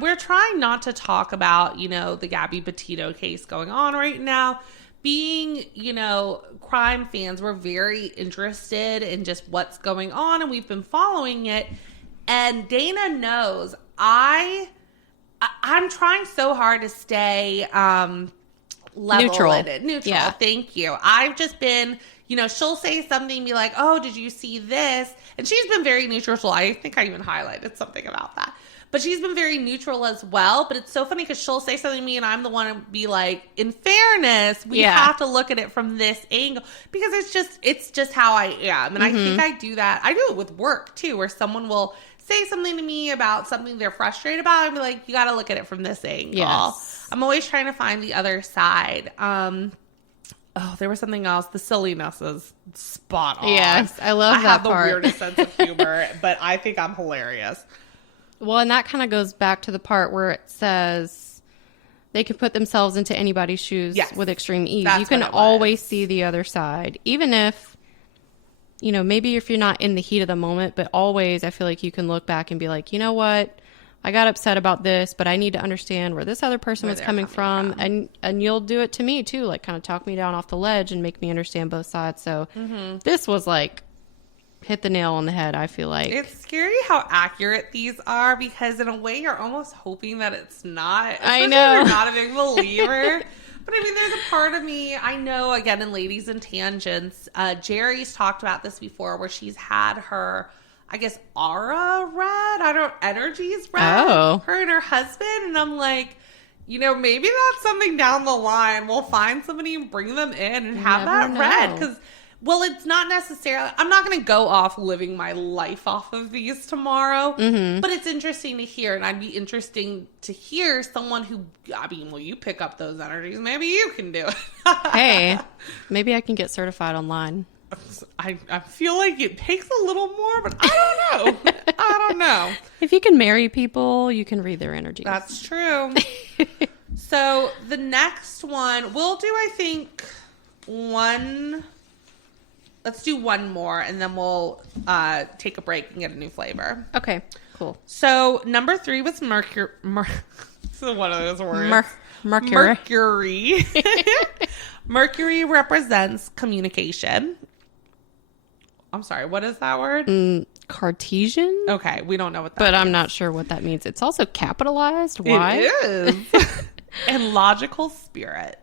we're trying not to talk about, the Gabby Petito case going on right now. Being, crime fans, we're very interested in just what's going on, and we've been following it. And Dana knows I'm trying so hard to stay level-headed. Neutral. Yeah. Thank you. I've just been, she'll say something, be like, oh, did you see this? And she's been very neutral. I think I even highlighted something about that. But she's been very neutral as well. But it's so funny because she'll say something to me and I'm the one to be like, in fairness, we have to look at it from this angle. Because it's just how I am. And I think I do that. I do it with work too, where someone will say something to me about something they're frustrated about and be like, you got to look at it from this angle. Yes. I'm always trying to find the other side. There was something else. The silliness is spot on. Yes, I love that part. I have the weirdest sense of humor, but I think I'm hilarious. Well, and that kind of goes back to the part where it says they can put themselves into anybody's shoes with extreme ease. You can always see the other side. Even if, maybe if you're not in the heat of the moment, but always I feel like you can look back and be like, you know what? I got upset about this, but I need to understand where this other person was coming from. And you'll do it to me too, like kind of talk me down off the ledge and make me understand both sides. So this was like hit the nail on the head, I feel like. It's scary how accurate these are because in a way you're almost hoping that it's not. I know. If you're not a big believer. But I mean, there's a part of me, I know, again, in Ladies and Tangents, Jerry's talked about this before where she's had her, I guess, aura read, energies read, her and her husband. And I'm like, maybe that's something down the line. We'll find somebody and bring them in and have that read. Because, well, it's not necessarily, I'm not going to go off living my life off of these tomorrow, but it's interesting to hear. And I'd be interesting to hear someone who, you pick up those energies. Maybe you can do it. Hey, maybe I can get certified online. I feel like it takes a little more, but I don't know. If you can marry people, you can read their energies. That's true. So the next one, we'll do, I think, let's do one more, and then we'll take a break and get a new flavor. Okay, cool. So number 3 was Mercury. So one of those words. Mercury. Mercury represents communication. I'm sorry, what is that word? Cartesian? Okay, we don't know what that means. But I'm not sure what that means. It's also capitalized. Why? It is. And logical spirit.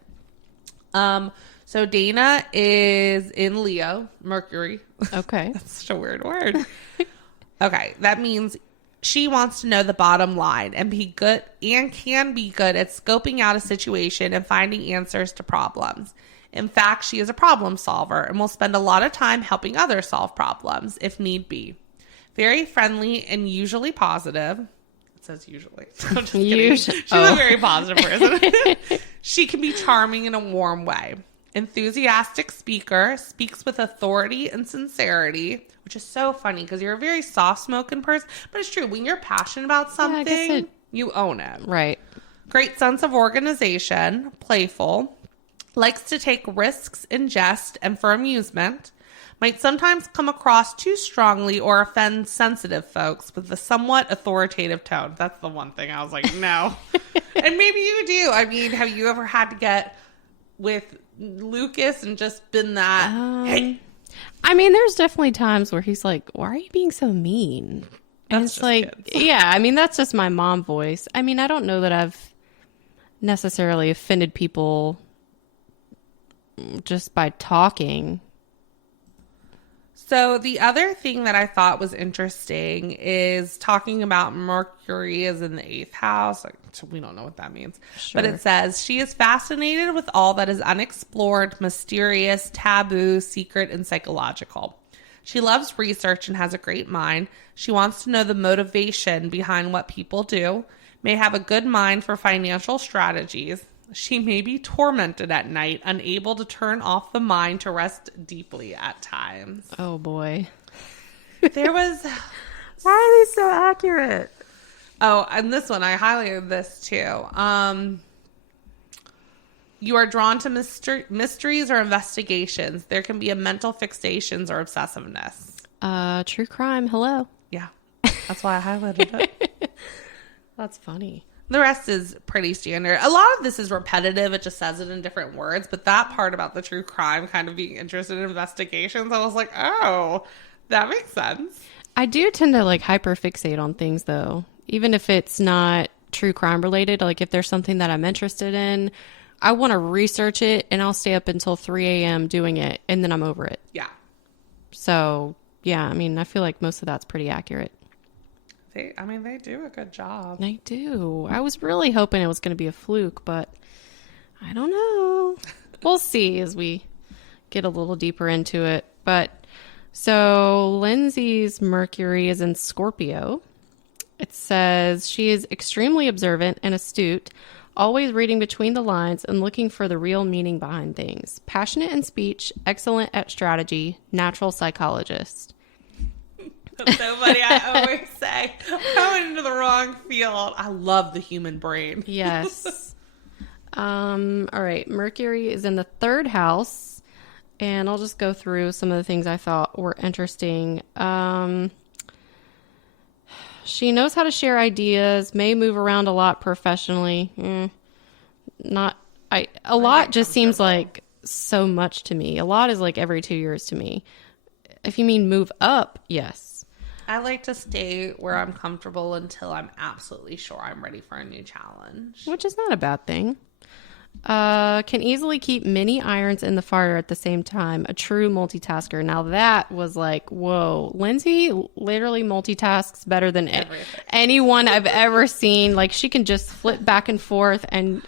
So Dana is in Leo, Mercury. Okay. That's such a weird word. Okay, that means she wants to know the bottom line and be good and can be good at scoping out a situation and finding answers to problems. In fact, she is a problem solver and will spend a lot of time helping others solve problems if need be. Very friendly and usually positive. It says usually. I'm just kidding. She's a very positive person. She can be charming in a warm way. Enthusiastic speaker, speaks with authority and sincerity, which is so funny because you're a very soft-spoken person. But it's true. When you're passionate about something, you own it. Right. Great sense of organization, playful, likes to take risks in jest and for amusement, might sometimes come across too strongly or offend sensitive folks with a somewhat authoritative tone. That's the one thing I was like, no. And maybe you do. I mean, have you ever had to get with Lucas and just been that? Hey. I mean, there's definitely times where he's like, why are you being so mean? And it's like, kids. Yeah, I mean, that's just my mom voice. I mean, I don't know that I've necessarily offended people just by talking. So the other thing that I thought was interesting is talking about Mercury is in the 8th house. We don't know what that means. Sure. But it says, she is fascinated with all that is unexplored, mysterious, taboo, secret, and psychological. She loves research and has a great mind. She wants to know the motivation behind what people do, may have a good mind for financial strategies. She may be tormented at night, unable to turn off the mind to rest deeply at times. Oh, boy. There was... Why are they so accurate? Oh, and this one, I highlighted this too. You are drawn to mysteries or investigations. There can be a mental fixations or obsessiveness. True crime. Hello. Yeah, that's why I highlighted it. That's funny. The rest is pretty standard. A lot of this is repetitive. It just says it in different words. But that part about the true crime kind of being interested in investigations, I was like, oh, that makes sense. I do tend to like hyperfixate on things though. Even if it's not true crime related, like if there's something that I'm interested in, I want to research it and I'll stay up until 3 a.m. doing it and then I'm over it. Yeah. So, yeah, I mean, I feel like most of that's pretty accurate. They do a good job. They do. I was really hoping it was going to be a fluke, but I don't know. We'll see as we get a little deeper into it. But so Lyndsay's Mercury is in Scorpio. It says she is extremely observant and astute, always reading between the lines and looking for the real meaning behind things. Passionate in speech, excellent at strategy, natural psychologist. That's so funny. I always say, I went into the wrong field. I love the human brain. Yes. All right. Mercury is in the 3rd house. And I'll just go through some of the things I thought were interesting. She knows how to share ideas, may move around a lot professionally. A lot just seems like so much to me. A lot is like every 2 years to me. If you mean move up, yes. I like to stay where I'm comfortable until I'm absolutely sure I'm ready for a new challenge. Which is not a bad thing. Can easily keep many irons in the fire at the same time. A true multitasker. Now that was like, whoa. Lyndsay literally multitasks better than anyone I've ever seen. Like she can just flip back and forth and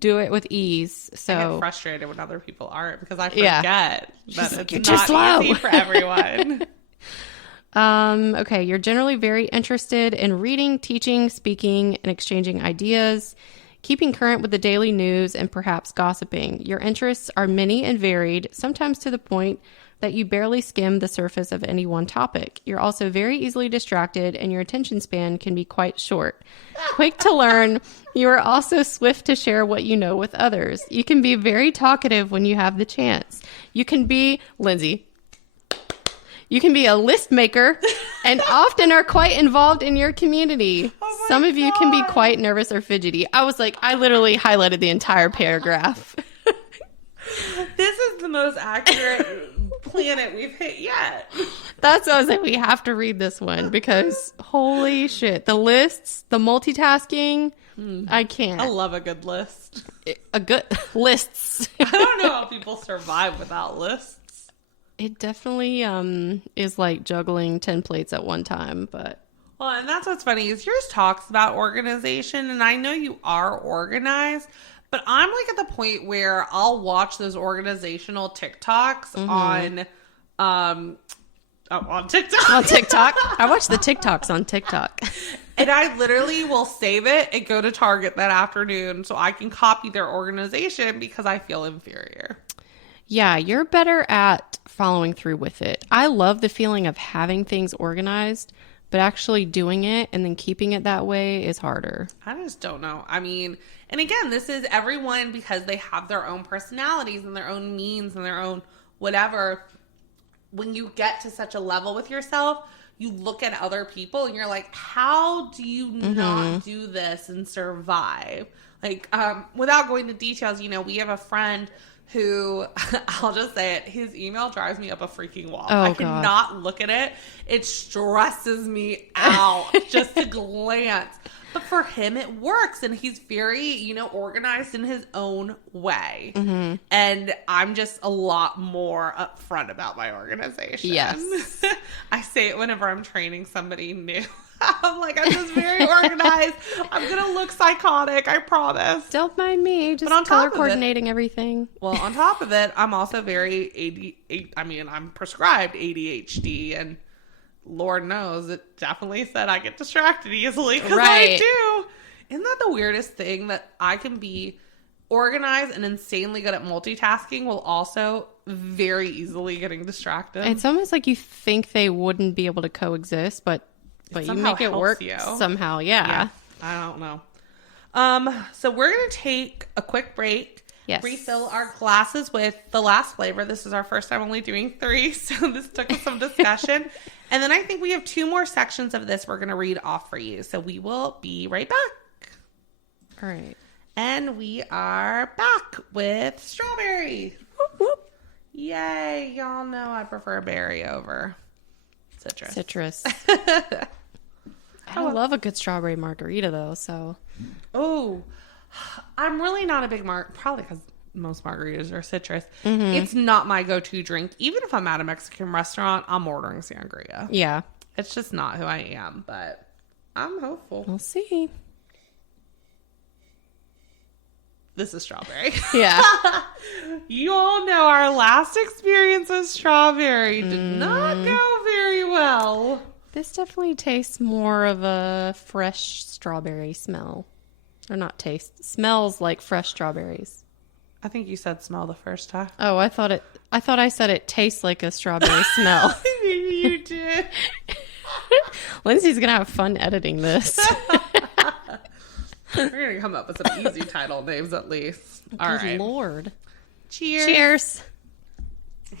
do it with ease. So I get frustrated when other people aren't because I forget that like, it's you're not too slow. easy for everyone. Okay, you're generally very interested in reading, teaching, speaking, and exchanging ideas, keeping current with the daily news, and perhaps gossiping. Your interests are many and varied, sometimes to the point that you barely skim the surface of any one topic. You're also very easily distracted, and your attention span can be quite short. Quick to learn, you are also swift to share what you know with others. You can be very talkative when you have the chance. You can be, Lyndsay, you can be a list maker and often are quite involved in your community. Some of you can be quite nervous or fidgety. I was like, I literally highlighted the entire paragraph. This is the most accurate planet we've hit yet. That's what I was like, we have to read this one because holy shit. The lists, the multitasking, I can't. I love a good list. A good lists. I don't know how people survive without lists. It definitely is like juggling 10 plates at one time, but... Well, and that's what's funny is yours talks about organization, and I know you are organized, but I'm like at the point where I'll watch those organizational TikToks on TikTok. On TikTok? I watch the TikToks on TikTok. And I literally will save it and go to Target that afternoon so I can copy their organization because I feel inferior. Yeah, you're better at following through with it. I love the feeling of having things organized, but actually doing it and then keeping it that way is harder. I just don't know. I mean, and again, this is everyone because they have their own personalities and their own means and their own whatever. When you get to such a level with yourself, you look at other people and you're like, how do you not do this and survive? Like, without going into details, we have a friend who, I'll just say it, his email drives me up a freaking wall. I cannot look at it. It stresses me out just to glance. But for him, it works. And he's very, organized in his own way. Mm-hmm. And I'm just a lot more upfront about my organization. Yes. I say it whenever I'm training somebody new. I'm like, I'm just very organized. I'm going to look psychotic, I promise. Don't mind me. Just color coordinating everything. Well, on top of it, I'm also very I'm prescribed ADHD, and Lord knows it definitely said I get distracted easily because I do. Isn't that the weirdest thing, that I can be organized and insanely good at multitasking while also very easily getting distracted? It's almost like you think they wouldn't be able to coexist, but you make it work somehow. Yeah. I don't know. So we're going to take a quick break. Yes. Refill our glasses with the last flavor. This is our first time only doing 3, so this took us some discussion. And then I think we have 2 more sections of this we're going to read off for you. So we will be right back. All right. And we are back with strawberry. Whoop, whoop. Yay. Y'all know I prefer berry over citrus. I love a good strawberry margarita, though, so. Oh, I'm really not a big probably because most margaritas are citrus. Mm-hmm. It's not my go-to drink. Even if I'm at a Mexican restaurant, I'm ordering sangria. Yeah. It's just not who I am, but I'm hopeful. We'll see. This is strawberry. Yeah. You all know our last experience with strawberry did not go very well. This definitely tastes more of a fresh strawberry smell. Or not taste. Smells like fresh strawberries. I think you said smell the first time. Oh, I thought I said it tastes like a strawberry smell. Maybe you did. Lyndsay's going to have fun editing this. We're going to come up with some easy title names at least. All right. Good Lord. Cheers. Cheers.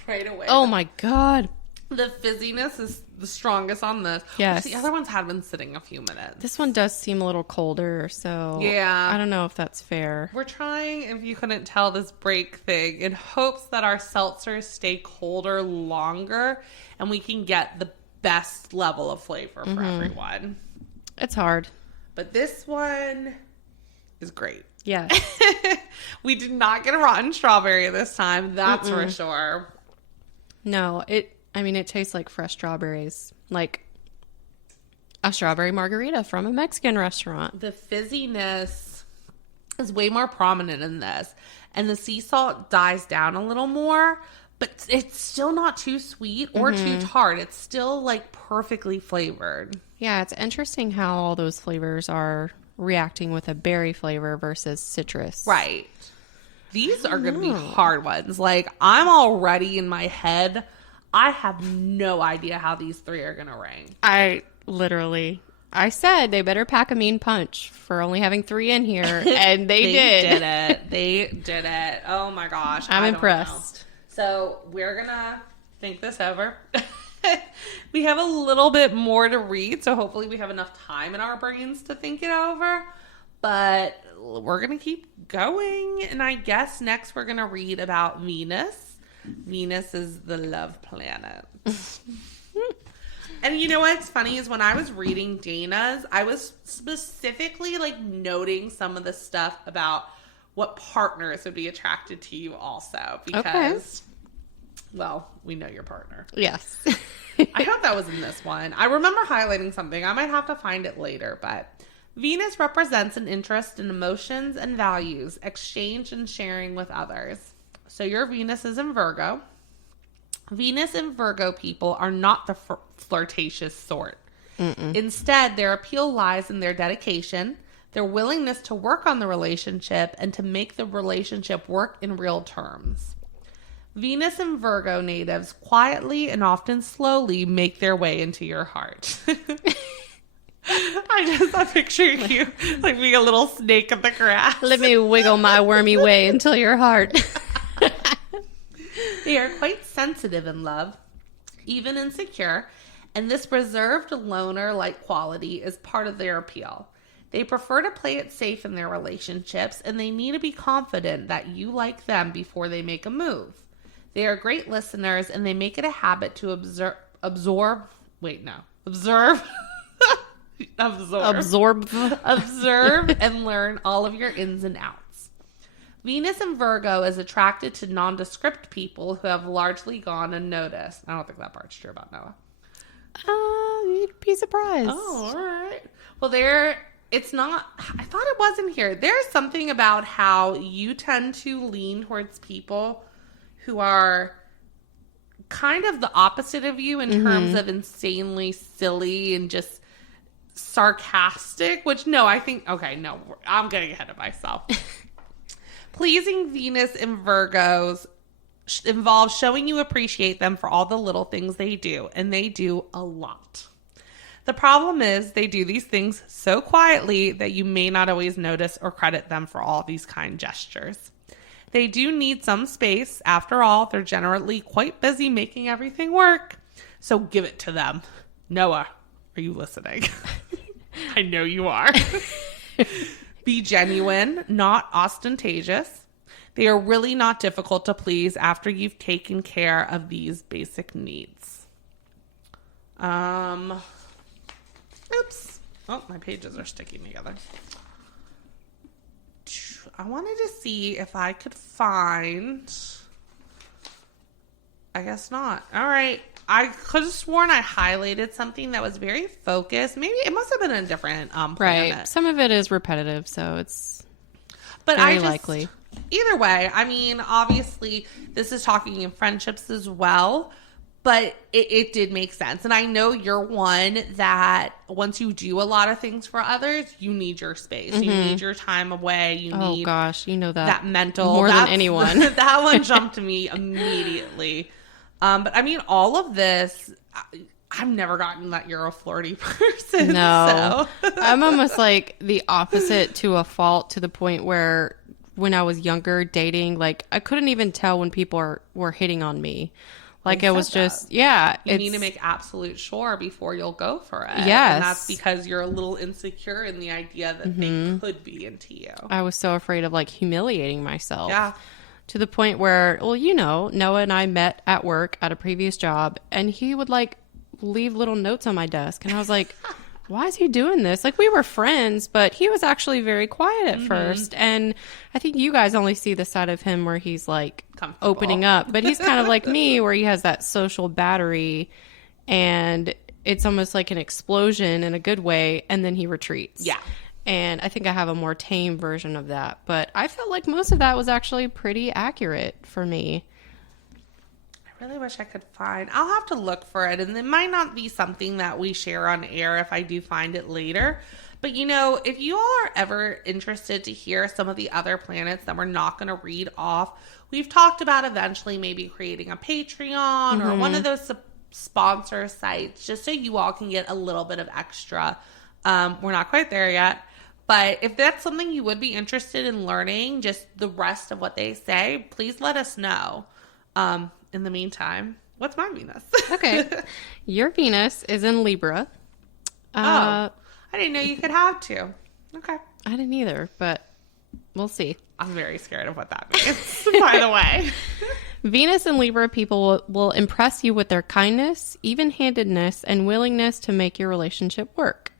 Right away. Oh my God. The fizziness is the strongest on this. Yes. The other ones had been sitting a few minutes. This one does seem a little colder, so yeah. I don't know if that's fair. We're trying, if you couldn't tell, this break thing in hopes that our seltzers stay colder longer and we can get the best level of flavor for everyone. It's hard. But this one is great. Yeah. We did not get a rotten strawberry this time. That's for sure. No, it tastes like fresh strawberries. Like a strawberry margarita from a Mexican restaurant. The fizziness is way more prominent in this. And the sea salt dies down a little more. But it's still not too sweet or too tart. It's still like perfectly flavored. Yeah, it's interesting how all those flavors are reacting with a berry flavor versus citrus. Right. These are going to be hard ones. Like, I'm already in my head. I have no idea how these 3 are going to rank. I said they better pack a mean punch for only having 3 in here. And they did. They did it. Oh my gosh. I'm impressed. So we're going to think this over. We have a little bit more to read, so hopefully we have enough time in our brains to think it over. But we're going to keep going, and I guess next we're going to read about Venus. Venus is the love planet. And you know what's funny is when I was reading Dana's, I was specifically like noting some of the stuff about what partners would be attracted to you also. Because, well, we know your partner. Yes. I hope that was in this one. I remember highlighting something. I might have to find it later, but Venus represents an interest in emotions and values, exchange and sharing with others. So your Venus is in Virgo. Venus and Virgo people are not the flirtatious sort. Instead, their appeal lies in their dedication, their willingness to work on the relationship, and to make the relationship work in real terms. Venus and Virgo natives quietly and often slowly make their way into your heart. I picture you like being a little snake in the grass. Let me wiggle my wormy way into your heart. They are quite sensitive in love, even insecure, and this reserved loner-like quality is part of their appeal. They prefer to play it safe in their relationships, and they need to be confident that you like them before they make a move. They are great listeners, and they make it a habit to observe. Observe and learn all of your ins and outs. Venus in Virgo is attracted to nondescript people who have largely gone unnoticed. I don't think that part's true about Noah. You'd be surprised. Oh, all right. Well, it's not, I thought it wasn't here. There's something about how you tend to lean towards people who are kind of the opposite of you in terms of insanely silly and just sarcastic, which I'm getting ahead of myself. Pleasing Venus in Virgos involves showing you appreciate them for all the little things they do, and they do a lot. The problem is they do these things so quietly that you may not always notice or credit them for all these kind gestures. They do need some space. After all, they're generally quite busy making everything work. So give it to them. Noah, are you listening? I know you are. Be genuine, not ostentatious. They are really not difficult to please after you've taken care of these basic needs. Oops. Oh, my pages are sticking together. I wanted to see if I could find... I guess not. All right. I could have sworn I highlighted something that was very focused. Maybe it must have been a different planet. Right. Some of it is repetitive, so it's likely. Either way, I mean, obviously, this is talking in friendships as well, but it did make sense. And I know you're one that once you do a lot of things for others, you need your space. You need your time away. You need gosh, you know that mental. More than anyone. That one jumped to me immediately. But I mean, all of this, I've never gotten that you're a flirty person. No. So. I'm almost like the opposite to a fault, to the point where when I was younger dating, like I couldn't even tell when people were hitting on me. Like it was just, you need to make absolute sure before you'll go for it. Yes. And that's because you're a little insecure in the idea that they could be into you. I was so afraid of like humiliating myself. Yeah. To the point where, well, Noah and I met at work at a previous job, and he would like leave little notes on my desk. And I was like, why is he doing this? Like, we were friends, but he was actually very quiet at first. And I think you guys only see the side of him where he's like opening up, but he's kind of like me, where he has that social battery, and it's almost like an explosion in a good way. And then he retreats. Yeah. And I think I have a more tame version of that. But I felt like most of that was actually pretty accurate for me. I really wish I could find. I'll have to look for it. And it might not be something that we share on air if I do find it later. But, if you all are ever interested to hear some of the other planets that we're not going to read off, we've talked about eventually maybe creating a Patreon or one of those sponsor sites just so you all can get a little bit of extra. We're not quite there yet. But if that's something you would be interested in learning, just the rest of what they say, please let us know. In the meantime, what's my Venus? Okay. Your Venus is in Libra. I didn't know you could have two. Okay. I didn't either, but we'll see. I'm very scared of what that means, by the way. Venus in Libra people will impress you with their kindness, even-handedness, and willingness to make your relationship work.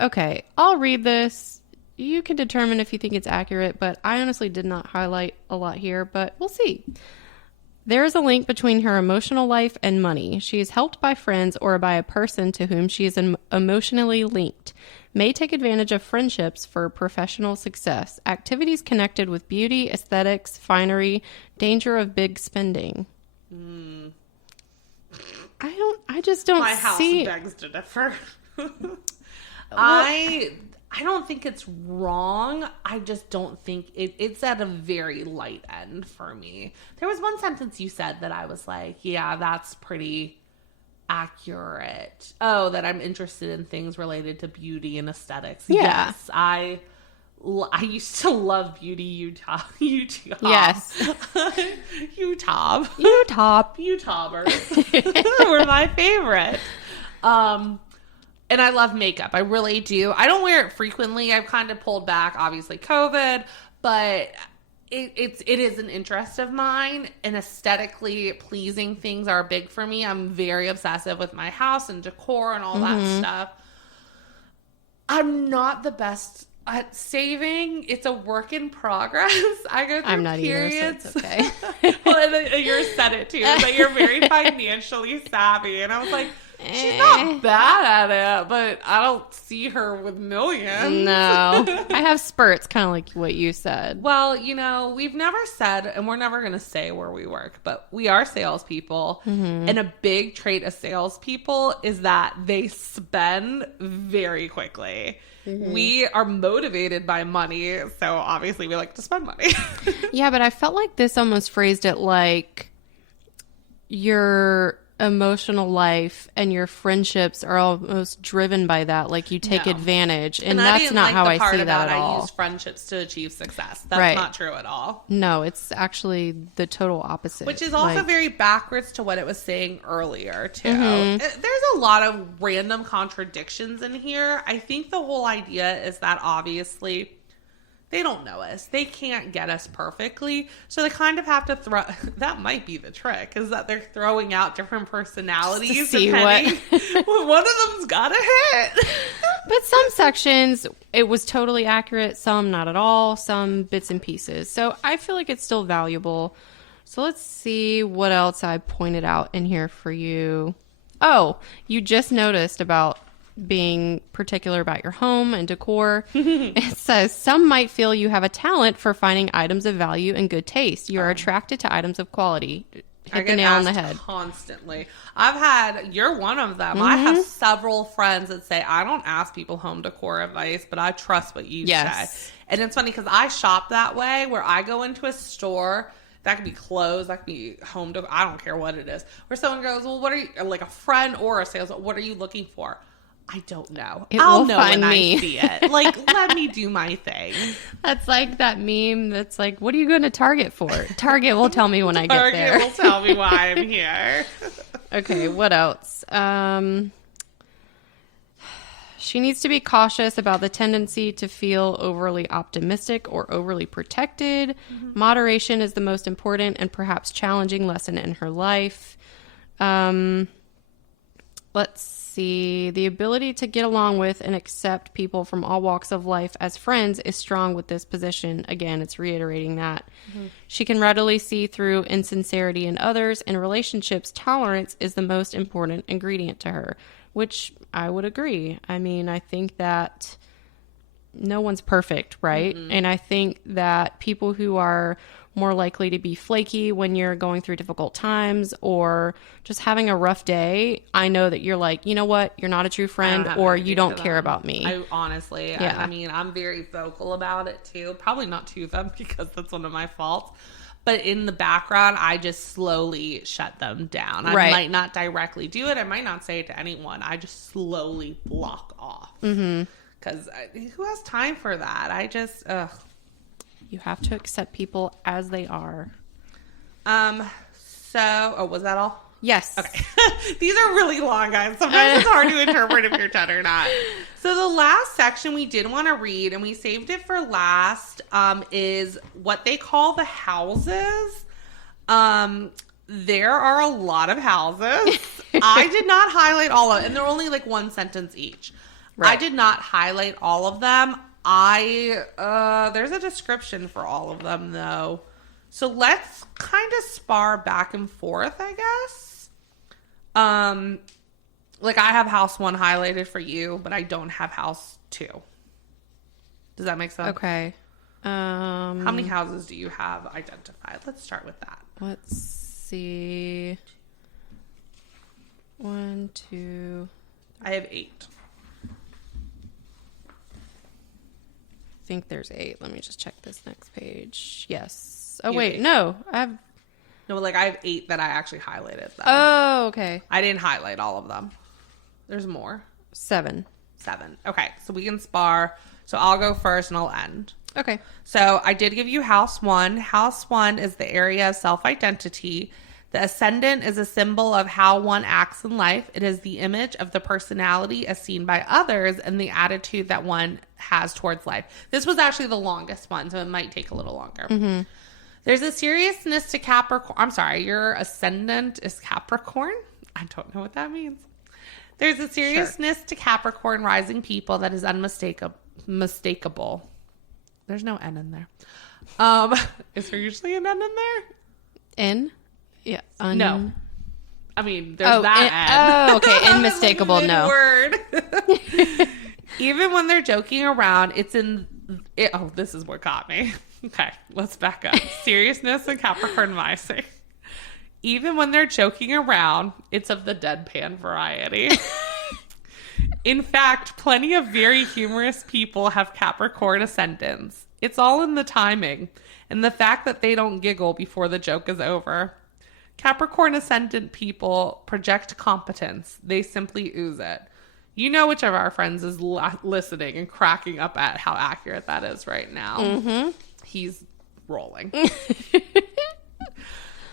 Okay, I'll read this. You can determine if you think it's accurate, but I honestly did not highlight a lot here, but we'll see. There is a link between her emotional life and money. She is helped by friends or by a person to whom she is emotionally linked. May take advantage of friendships for professional success. Activities connected with beauty, aesthetics, finery, danger of big spending. I just don't see. My house begs to differ. I don't think it's wrong. I just don't think it's at a very light end for me. There was one sentence you said that I was like, yeah, that's pretty accurate. Oh, that I'm interested in things related to beauty and aesthetics. Yeah. Yes, I used to love beauty Utah. Yes. Utahbers were my favorite. And I love makeup. I really do. I don't wear it frequently. I've kind of pulled back, obviously COVID, but it is an interest of mine, and aesthetically pleasing things are big for me. I'm very obsessive with my house and decor and all that stuff. I'm not the best at saving. It's a work in progress. I go through I'm not periods. either, so it's okay. Well, and you said it too, but you're very financially savvy. And I was like, she's not bad at it, but I don't see her with millions. No. I have spurts, kind of like what you said. Well, you know, we've never said, and we're never going to say where we work, but we are salespeople. And a big trait of salespeople is that they spend very quickly. We are motivated by money, so obviously we like to spend money. Yeah, but I felt like this almost phrased it like your emotional life and your friendships are almost driven by that. Like you take advantage, and that's not how I see that at all. I use friendships to achieve success. That's not true at all. No, it's actually the total opposite. Which is also very backwards to what it was saying earlier, too. There's a lot of random contradictions in here. I think the whole idea is that obviously they don't know us. They can't get us perfectly. So they kind of have to throw... That might be the trick, is that they're throwing out different personalities. To see what... One of them's got to hit. But some sections, it was totally accurate. Some not at all. Some bits and pieces. So I feel like it's still valuable. So let's see what else I pointed out in here for you. Oh, you just noticed about being particular about your home and decor. It says, some might feel you have a talent for finding items of value and good taste. You are attracted to items of quality. Hit the nail on the head. Constantly. You're one of them. I have several friends that say, I don't ask people home decor advice, but I trust what you say. And it's funny because I shop that way, where I go into a store. That could be clothes, that could be home decor. I don't care what it is. Where someone goes, well, what are you, like a friend or a salesman, what are you looking for? I don't know. I'll know when I see it. Like, let me do my thing. That's like that meme that's like, what are you going to Target for? Target will tell me when I get there. Target will tell me why I'm here. Okay, what else? She needs to be cautious about the tendency to feel overly optimistic or overly protected. Moderation is the most important and perhaps challenging lesson in her life. Let's see. The ability to get along with and accept people from all walks of life as friends is strong with this position. Again, it's reiterating that. She can readily see through insincerity in others. In relationships, tolerance is the most important ingredient to her, which I would agree. I mean, I think that no one's perfect, right? And I think that people who are more likely to be flaky when you're going through difficult times or just having a rough day, I know that you're like, you know what, you're not a true friend, or you don't care about me. I mean, I'm very vocal about it too. Probably not to them because that's one of my faults. But in the background, I just slowly shut them down. I might not directly do it. I might not say it to anyone. I just slowly block off. Because who has time for that? You have to accept people as they are. Was that all? Yes. Okay. These are really long, guys. Sometimes it's hard to interpret if you're 10 or not. So the last section we did want to read, and we saved it for last, is what they call the houses. There are a lot of houses. I did not highlight all of them, and they're only like one sentence each. Right. I did not highlight all of them. There's a description for all of them though. So let's kind of spar back and forth, I guess. Like I have house 1 highlighted for you, but I don't have house 2. Does that make sense? Okay. How many houses do you have identified? Let's start with that. Let's see. 1, 2. I have 8. I think there's 8. Let me just check this next page. Yes. Oh, wait. 8. No. I have 8 that I actually highlighted, though. Oh, okay. I didn't highlight all of them. There's more. 7. Okay. So we can spar. So I'll go first and I'll end. Okay. So I did give you house 1. House 1 is the area of self-identity. The Ascendant is a symbol of how one acts in life. It is the image of the personality as seen by others and the attitude that one has towards life. This was actually the longest one, so it might take a little longer. Mm-hmm. There's a seriousness to Capricorn. I'm sorry, your Ascendant is Capricorn? I don't know what that means. There's a seriousness to Capricorn rising people that is unmistakable. There's no N in there. Is there usually an N in there? N? Yeah. No. I mean, there's that N. Oh, okay. Unmistakable, no. Word. Even when they're joking around, oh, this is what got me. Okay, let's back up. Seriousness and Capricorn rising. Even when they're joking around, it's of the deadpan variety. In fact, plenty of very humorous people have Capricorn ascendants. It's all in the timing and the fact that they don't giggle before the joke is over. Capricorn ascendant people project competence. They simply ooze it. You know which of our friends is listening and cracking up at how accurate that is right now. Mm-hmm. He's rolling.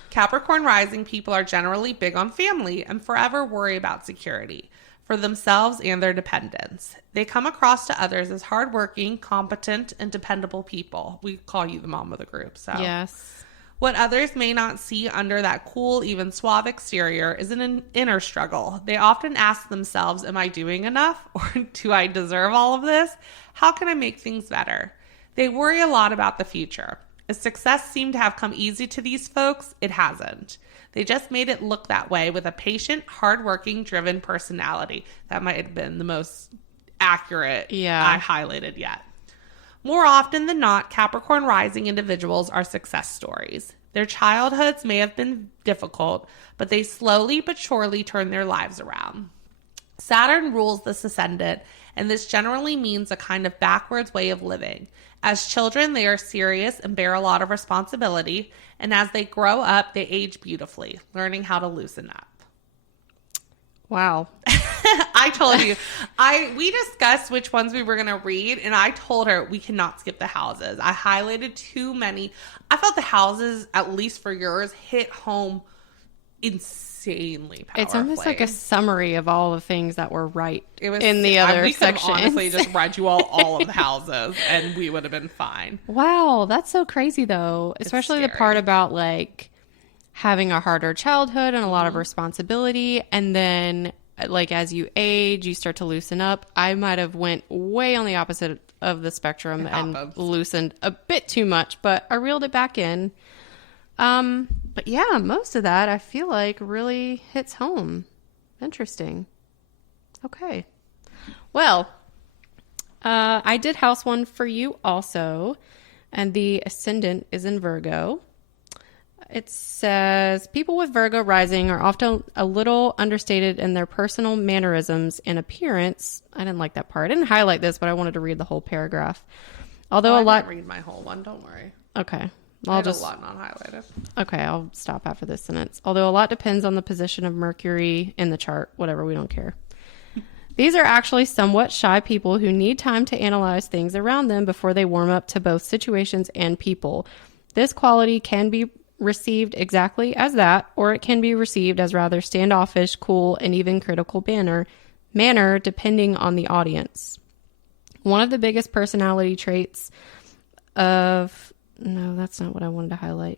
Capricorn rising people are generally big on family and forever worry about security for themselves and their dependents. They come across to others as hardworking, competent, and dependable people. We call you the mom of the group, so. Yes. What others may not see under that cool, even suave exterior is an inner struggle. They often ask themselves, am I doing enough? Or do I deserve all of this? How can I make things better? They worry a lot about the future. If success seemed to have come easy to these folks, it hasn't. They just made it look that way with a patient, hardworking, driven personality. That might have been the most accurate I highlighted yet. More often than not, Capricorn rising individuals are success stories. Their childhoods may have been difficult, but they slowly but surely turn their lives around. Saturn rules this ascendant, and this generally means a kind of backwards way of living. As children, they are serious and bear a lot of responsibility, and as they grow up, they age beautifully, learning how to loosen up. Wow. I told you. We discussed which ones we were going to read, and I told her we cannot skip the houses. I highlighted too many. I felt the houses, at least for yours, hit home insanely powerfully. It's almost like a summary of all the things that were right in the other sections. We could have honestly just read you all of the houses, and we would have been fine. Wow, that's so crazy, though. Especially the part about, like, having a harder childhood and a lot of responsibility, and then like as you age you start to loosen up. I might have went way on the opposite of the spectrum and loosened a bit too much, but I reeled it back in. But yeah, most of that I feel like really hits home. Interesting. Okay, well, I did house one for you also, and the ascendant is in Virgo. It says, people with Virgo rising are often a little understated in their personal mannerisms and appearance. I didn't like that part. I didn't highlight this, but I wanted to read the whole paragraph. Although I didn't read my whole one. Don't worry. Okay. I have a lot not highlighted. Okay, I'll stop after this sentence. Although a lot depends on the position of Mercury in the chart. Whatever, we don't care. These are actually somewhat shy people who need time to analyze things around them before they warm up to both situations and people. This quality can be received exactly as that, or it can be received as rather standoffish, cool, and even critical manner depending on the audience. One of the biggest personality traits of... No, that's not what I wanted to highlight.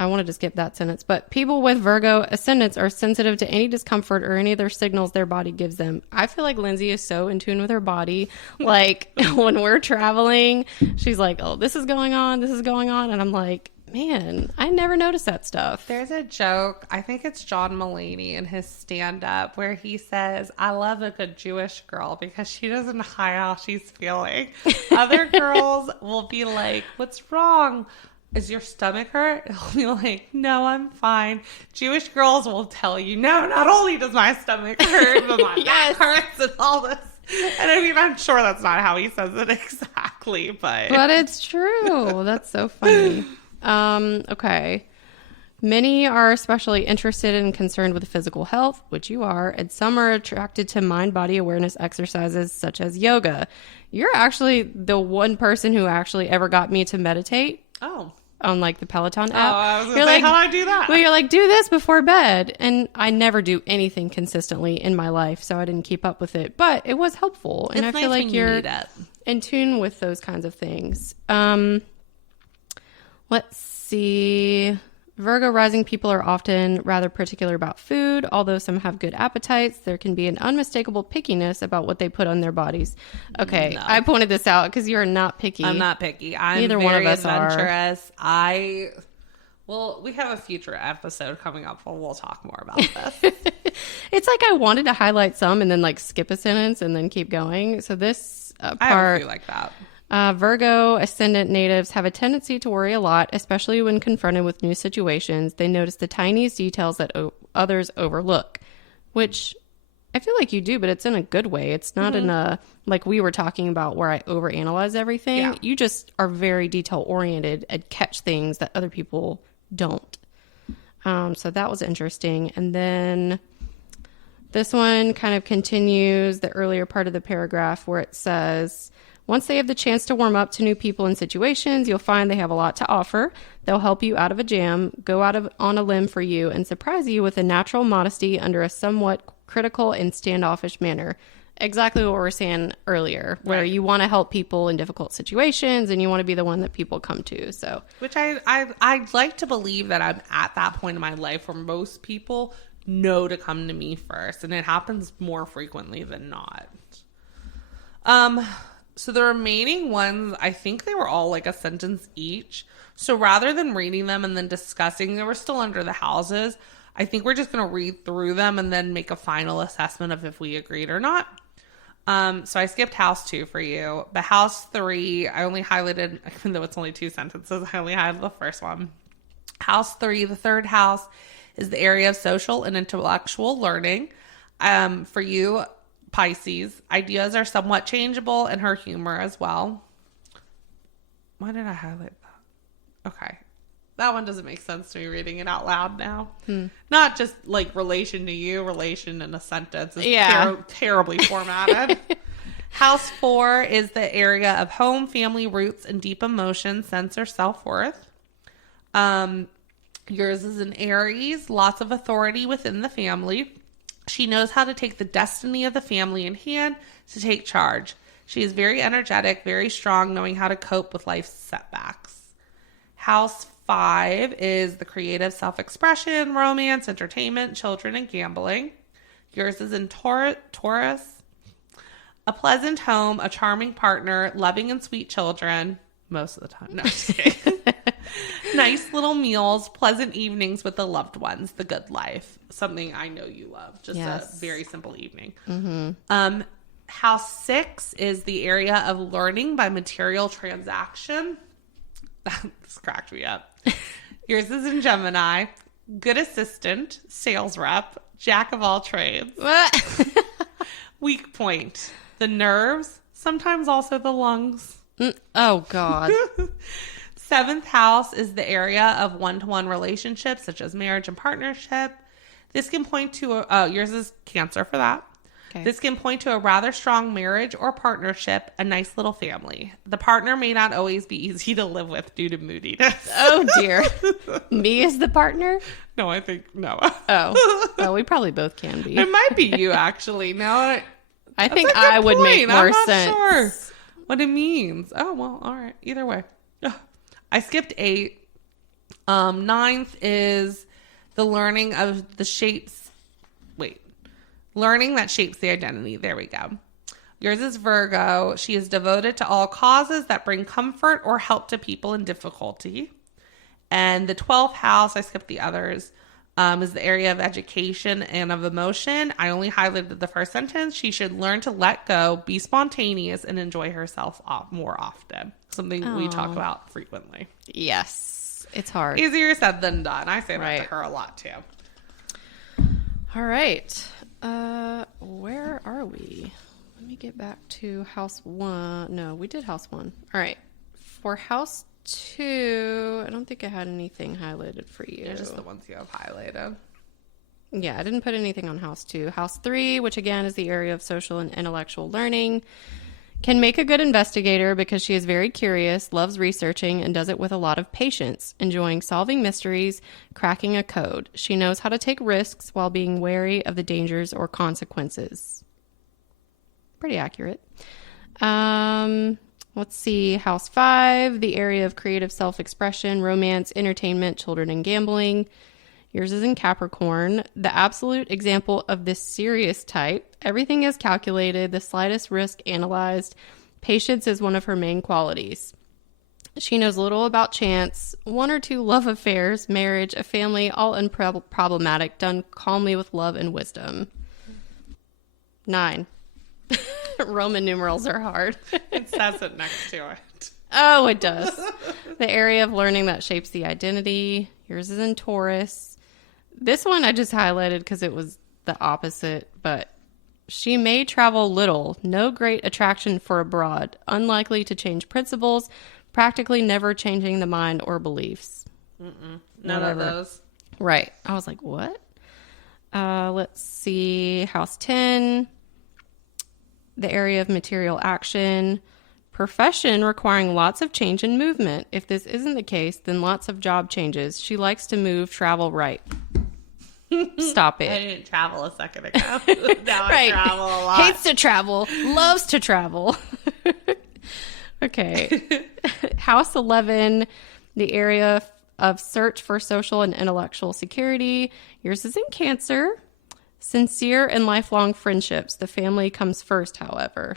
I wanted to skip that sentence. But people with Virgo ascendants are sensitive to any discomfort or any other signals their body gives them. I feel like Lyndsay is so in tune with her body. Like when we're traveling, she's like, oh, this is going on. And I'm like, man, I never noticed that stuff. There's a joke, I think it's John Mulaney in his stand-up, where he says, I love a good Jewish girl because she doesn't hide how she's feeling. Other girls will be like, what's wrong? Is your stomach hurt? He'll be like, no, I'm fine. Jewish girls will tell you, no, not only does my stomach hurt, but my back hurts and all this. And I mean, I'm sure that's not how he says it exactly, but it's true. That's so funny. Okay. Many are especially interested and concerned with physical health, which you are, and some are attracted to mind-body awareness exercises such as yoga. You're actually the one person who actually ever got me to meditate. Oh. on like the Peloton app. Oh, I was going to say, how do I do that? Well, you're like, do this before bed. And I never do anything consistently in my life, so I didn't keep up with it. But it was helpful. And it's I feel nice like you're in tune with those kinds of things. Let's see. Virgo rising people are often rather particular about food. Although some have good appetites, there can be an unmistakable pickiness about what they put on their bodies. Okay, no. I pointed this out because you're not picky. I'm not picky. I'm Neither very one of us adventurous. Well, we have a future episode coming up where we'll talk more about this. It's like I wanted to highlight some and then like skip a sentence and then keep going. So this part, I have a few like that. Virgo Ascendant natives have a tendency to worry a lot, especially when confronted with new situations. They notice the tiniest details that others overlook, which I feel like you do, but it's in a good way. It's not in a, like we were talking about, where I overanalyze everything. Yeah. You just are very detail oriented and catch things that other people don't. So that was interesting. And then this one kind of continues the earlier part of the paragraph where it says, once they have the chance to warm up to new people and situations, you'll find they have a lot to offer. They'll help you out of a jam, go on a limb for you, and surprise you with a natural modesty under a somewhat critical and standoffish manner. Exactly what we were saying earlier, where you want to help people in difficult situations and you want to be the one that people come to. So, which I'd like to believe that I'm at that point in my life where most people know to come to me first, and it happens more frequently than not. So the remaining ones, I think they were all like a sentence each. So rather than reading them and then discussing, they were still under the houses. I think we're just going to read through them and then make a final assessment of if we agreed or not. So I skipped house 2 for you. But house 3, I only highlighted, even though it's only 2 sentences, I only highlighted the first one. House 3, the third house, is the area of social and intellectual learning. For you, Pisces, ideas are somewhat changeable, and her humor as well. Why did I highlight that? Okay. That one doesn't make sense to me reading it out loud now. Not just like relation to you, relation in a sentence. It's terribly formatted. House 4 is the area of home, family, roots, and deep emotion, sense or self-worth. Yours is an Aries, lots of authority within the family. She knows how to take the destiny of the family in hand to take charge. She is very energetic, very strong, knowing how to cope with life's setbacks. House 5 is the creative self-expression, romance, entertainment, children, and gambling. Yours is in Taurus. A pleasant home, a charming partner, loving and sweet children. Most of the time. No, just kidding. Nice little meals, pleasant evenings with the loved ones, the good life. Something I know you love. Just a very simple evening. Mm-hmm. House 6 is the area of learning by material transaction. This cracked me up. Yours is in Gemini. Good assistant, sales rep, jack of all trades. Weak point. The nerves, sometimes also the lungs. Oh, God. 7th house is the area of one-to-one relationships, such as marriage and partnership. This can point to, yours is Cancer for that. Okay. This can point to a rather strong marriage or partnership, a nice little family. The partner may not always be easy to live with due to moodiness. Oh, dear. Me as the partner? No, I think, no. Oh. Well, we probably both can be. It might be you, actually. Now, I think I would make more sense. I'm not sure what it means. Oh, well, all right. Either way. I skipped 8. 9th is the learning of the shapes. Learning that shapes the identity. There we go. Yours is Virgo. She is devoted to all causes that bring comfort or help to people in difficulty. And the 12th house, I skipped the others, is the area of education and of emotion. I only highlighted the first sentence. She should learn to let go, be spontaneous, and enjoy herself more often. Something we talk about frequently. Yes. It's hard. Easier said than done. I say that to her a lot, too. All right. Where are we? Let me get back to house 1. No, we did house 1. All right. For house 2, I don't think I had anything highlighted for you. Yeah, just the ones you have highlighted. Yeah, I didn't put anything on house 2. House 3, which again is the area of social and intellectual learning. Can make a good investigator because she is very curious, loves researching, and does it with a lot of patience, enjoying solving mysteries, cracking a code. She knows how to take risks while being wary of the dangers or consequences. Pretty accurate. Let's see. House 5, the area of creative self-expression, romance, entertainment, children, and gambling. Yours is in Capricorn. The absolute example of this serious type. Everything is calculated, the slightest risk analyzed. Patience is one of her main qualities. She knows little about chance, 1 or 2 love affairs, marriage, a family, all unproblematic, done calmly with love and wisdom. 9. Roman numerals are hard. It says it next to it. Oh, it does. The area of learning that shapes the identity. Yours is in Taurus. This one I just highlighted because it was the opposite, but she may travel little, no great attraction for abroad, unlikely to change principles, practically never changing the mind or beliefs. None of those. Right. I was like, what? Let's see. House 10, the area of material action. Profession requiring lots of change and movement. If this isn't the case, then lots of job changes. She likes to move, travel, write. Stop it. I didn't travel a second ago. Now Right. I travel a lot. Hates to travel, loves to travel. Okay. House 11, the area of search for social and intellectual security. Yours is in Cancer. Sincere and lifelong friendships. The family comes first, however.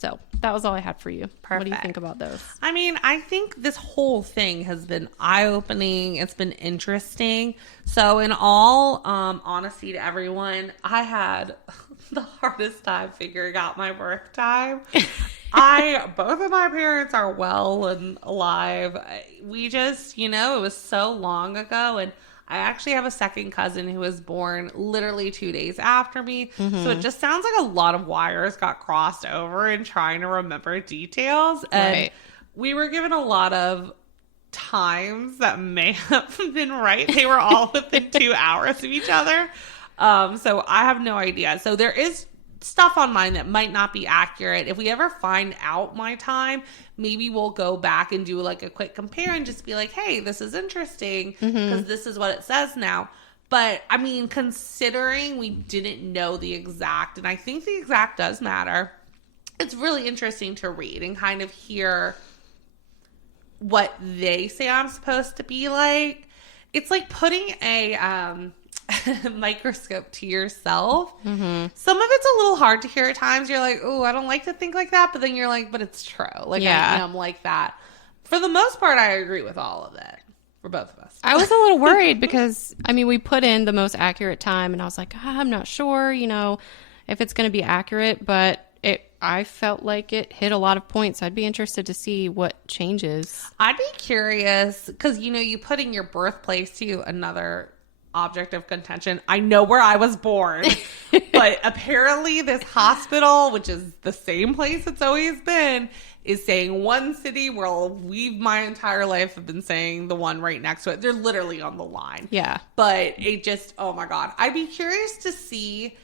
So that was all I had for you. Perfect. What do you think about those? I mean, I think this whole thing has been eye-opening. It's been interesting. So in all honesty to everyone, I had the hardest time figuring out my birth time. Both of my parents are well and alive. We just, it was so long ago, and I actually have a second cousin who was born literally 2 days after me. So it just sounds like a lot of wires got crossed over in trying to remember details. And we were given a lot of times that may have been right. They were all within 2 hours of each other. So I have no idea. So there is stuff on mine that might not be accurate. If we ever find out my time, maybe we'll go back and do like a quick compare and just be like, hey, this is interesting because this is what it says now. But I mean, considering we didn't know the exact, and I think the exact does matter, it's really interesting to read and kind of hear what they say I'm supposed to be like. It's like putting a microscope to yourself. Some of it's a little hard to hear at times. You're like, oh, I don't like to think like that, but then you're like, but it's true. Like, I am like that. For the most part, I agree with all of it for both of us. I was a little worried because we put in the most accurate time, and I was like, I'm not sure if it's going to be accurate, but I felt like it hit a lot of points. I'd be interested to see what changes. I'd be curious because you put in your birthplace to another object of contention. I know where I was born, but apparently this hospital, which is the same place it's always been, is saying one city where we my entire life have been saying the one right next to it. They're literally on the line. Yeah. But it just, oh my God. I'd be curious to see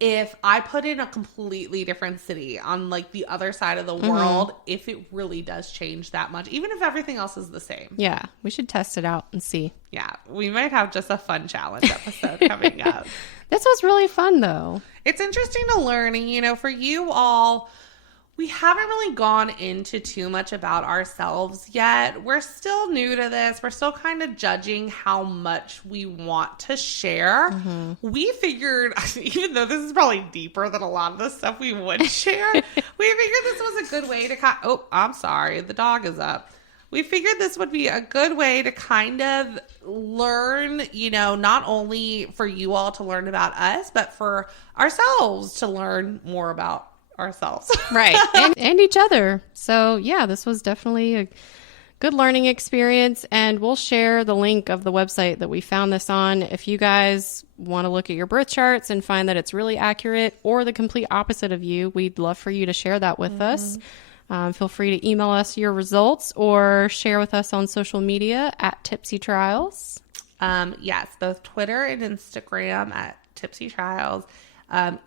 if I put in a completely different city on like the other side of the world, if it really does change that much, even if everything else is the same. Yeah, we should test it out and see. Yeah, we might have just a fun challenge episode coming up. This was really fun, though. It's interesting to learn, and for you all, we haven't really gone into too much about ourselves yet. We're still new to this. We're still kind of judging how much we want to share. We figured, even though this is probably deeper than a lot of the stuff we would share, we figured this was a good way to oh, I'm sorry. The dog is up. We figured this would be a good way to kind of learn, not only for you all to learn about us, but for ourselves to learn more about ourselves. Right. And each other. So yeah, this was definitely a good learning experience, and we'll share the link of the website that we found this on. If you guys want to look at your birth charts and find that it's really accurate or the complete opposite of you, we'd love for you to share that with us. Feel free to email us your results or share with us on social media at Tipsy Trials. Yes, both Twitter and Instagram at Tipsy Trials.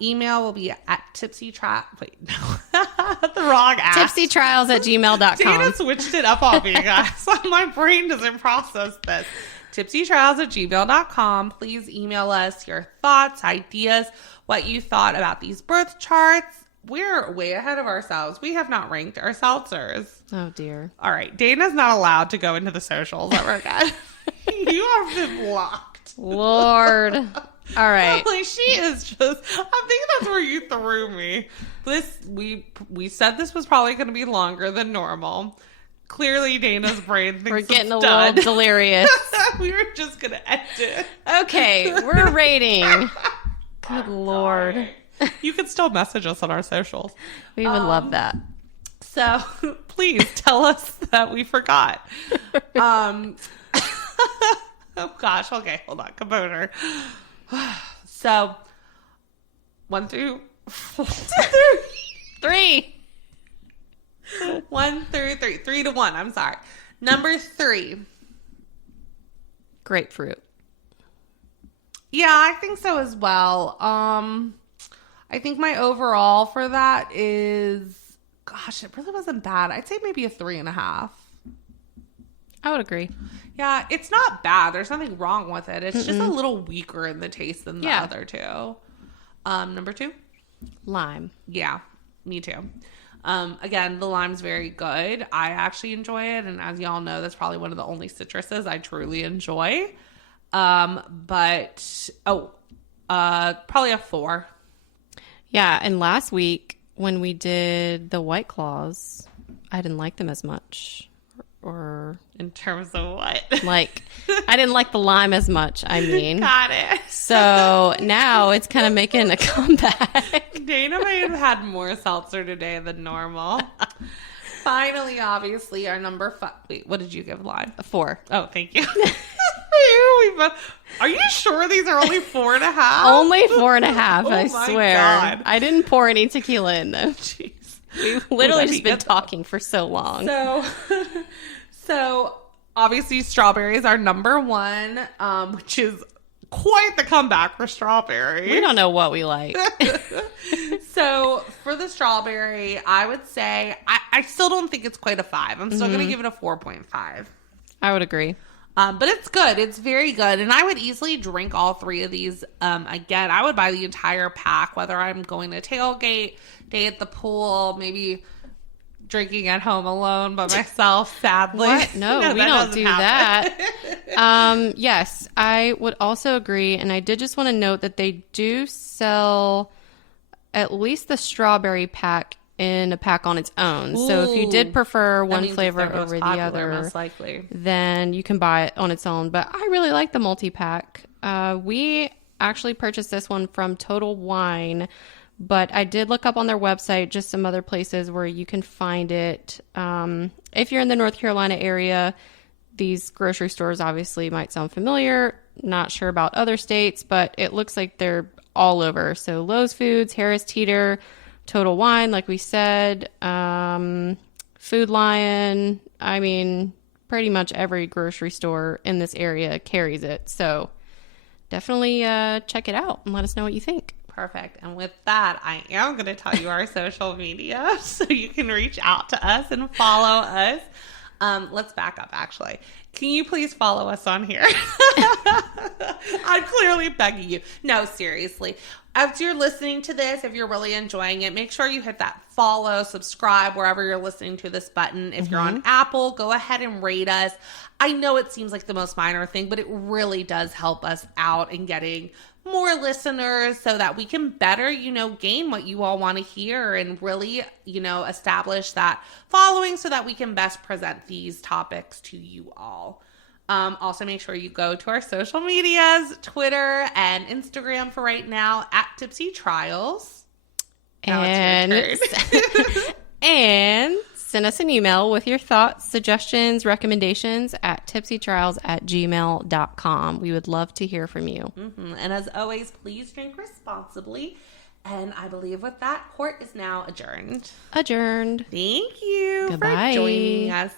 Email will be at Wait, no. The wrong ass. tipsytrials@gmail.com. Dana switched it up on me, guys. My brain doesn't process this. Tipsytrials@gmail.com. Please email us your thoughts, ideas, what you thought about these birth charts. We're way ahead of ourselves. We have not ranked our seltzers. Oh, dear. All right. Dana's not allowed to go into the socials ever again. You have been blocked. Lord. All right. Like, she is just, I think that's where you threw me. We said this was probably going to be longer than normal. Clearly, Dana's brain thinks we're getting it's a done. little delirious. We were just going to end it. Okay, we're rating. Good Lord. Sorry. You can still message us on our socials. We would love that. So please tell us that we forgot. Oh gosh. Okay, hold on. Composure. So 1 through 3. 1 through 3. 3 to 1. I'm sorry. Number 3. Grapefruit. Yeah, I think so as well. I think my overall for that is, gosh, it really wasn't bad. I'd say maybe a 3.5. I would agree. Yeah, it's not bad. There's nothing wrong with it. It's just a little weaker in the taste than the other two. Number 2? Lime. Yeah, me too. Again, the lime's very good. I actually enjoy it. And as y'all know, that's probably one of the only citruses I truly enjoy. Probably a 4. Yeah, and last week when we did the White Claws, I didn't like them as much. Or in terms of what? Like, I didn't like the lime as much, I mean. Got it. So now it's kind of making a comeback. Dana may have had more seltzer today than normal. Finally, obviously, our number 5. Wait, what did you give lime? A 4. Oh, thank you. Are you sure these are only 4.5? Only 4.5, Oh I my swear. God. I didn't pour any tequila in them. Jeez. We've literally just been talking for so long. So obviously strawberry is our number 1, which is quite the comeback for strawberry. We don't know what we like. So for the strawberry, I would say I still don't think it's quite a 5. I'm still going to give it a 4.5. I would agree. But it's good. It's very good. And I would easily drink all 3 of these. Again, I would buy the entire pack, whether I'm going to tailgate, day at the pool, maybe drinking at home alone by myself, sadly. What? No, we don't do that. Yes, I would also agree. And I did just want to note that they do sell at least the strawberry pack in a pack on its own. Ooh. So if you did prefer one flavor over the other, most likely, then you can buy it on its own. But I really like the multi-pack. We actually purchased this one from Total Wine, but I did look up on their website just some other places where you can find it. If you're in the North Carolina area, these grocery stores obviously might sound familiar. Not sure about other states, but it looks like they're all over. So Lowe's Foods, Harris Teeter, Total Wine, like we said, Food Lion. I mean, pretty much every grocery store in this area carries it. So definitely check it out and let us know what you think. Perfect. And with that, I am going to tell you our social media so you can reach out to us and follow us. Let's back up, actually. Can you please follow us on here? I'm clearly begging you. No, seriously. As you're listening to this, if you're really enjoying it, make sure you hit that follow, subscribe, wherever you're listening to this button. If you're on Apple, go ahead and rate us. I know it seems like the most minor thing, but it really does help us out in getting more listeners so that we can better, gain what you all want to hear and really, establish that following so that we can best present these topics to you all. Also, make sure you go to our social medias, Twitter and Instagram for right now, at Tipsy Trials. And send us an email with your thoughts, suggestions, recommendations at tipsytrials@gmail.com. We would love to hear from you. Mm-hmm. And as always, please drink responsibly. And I believe with that, court is now adjourned. Adjourned. Thank you Goodbye. for joining us.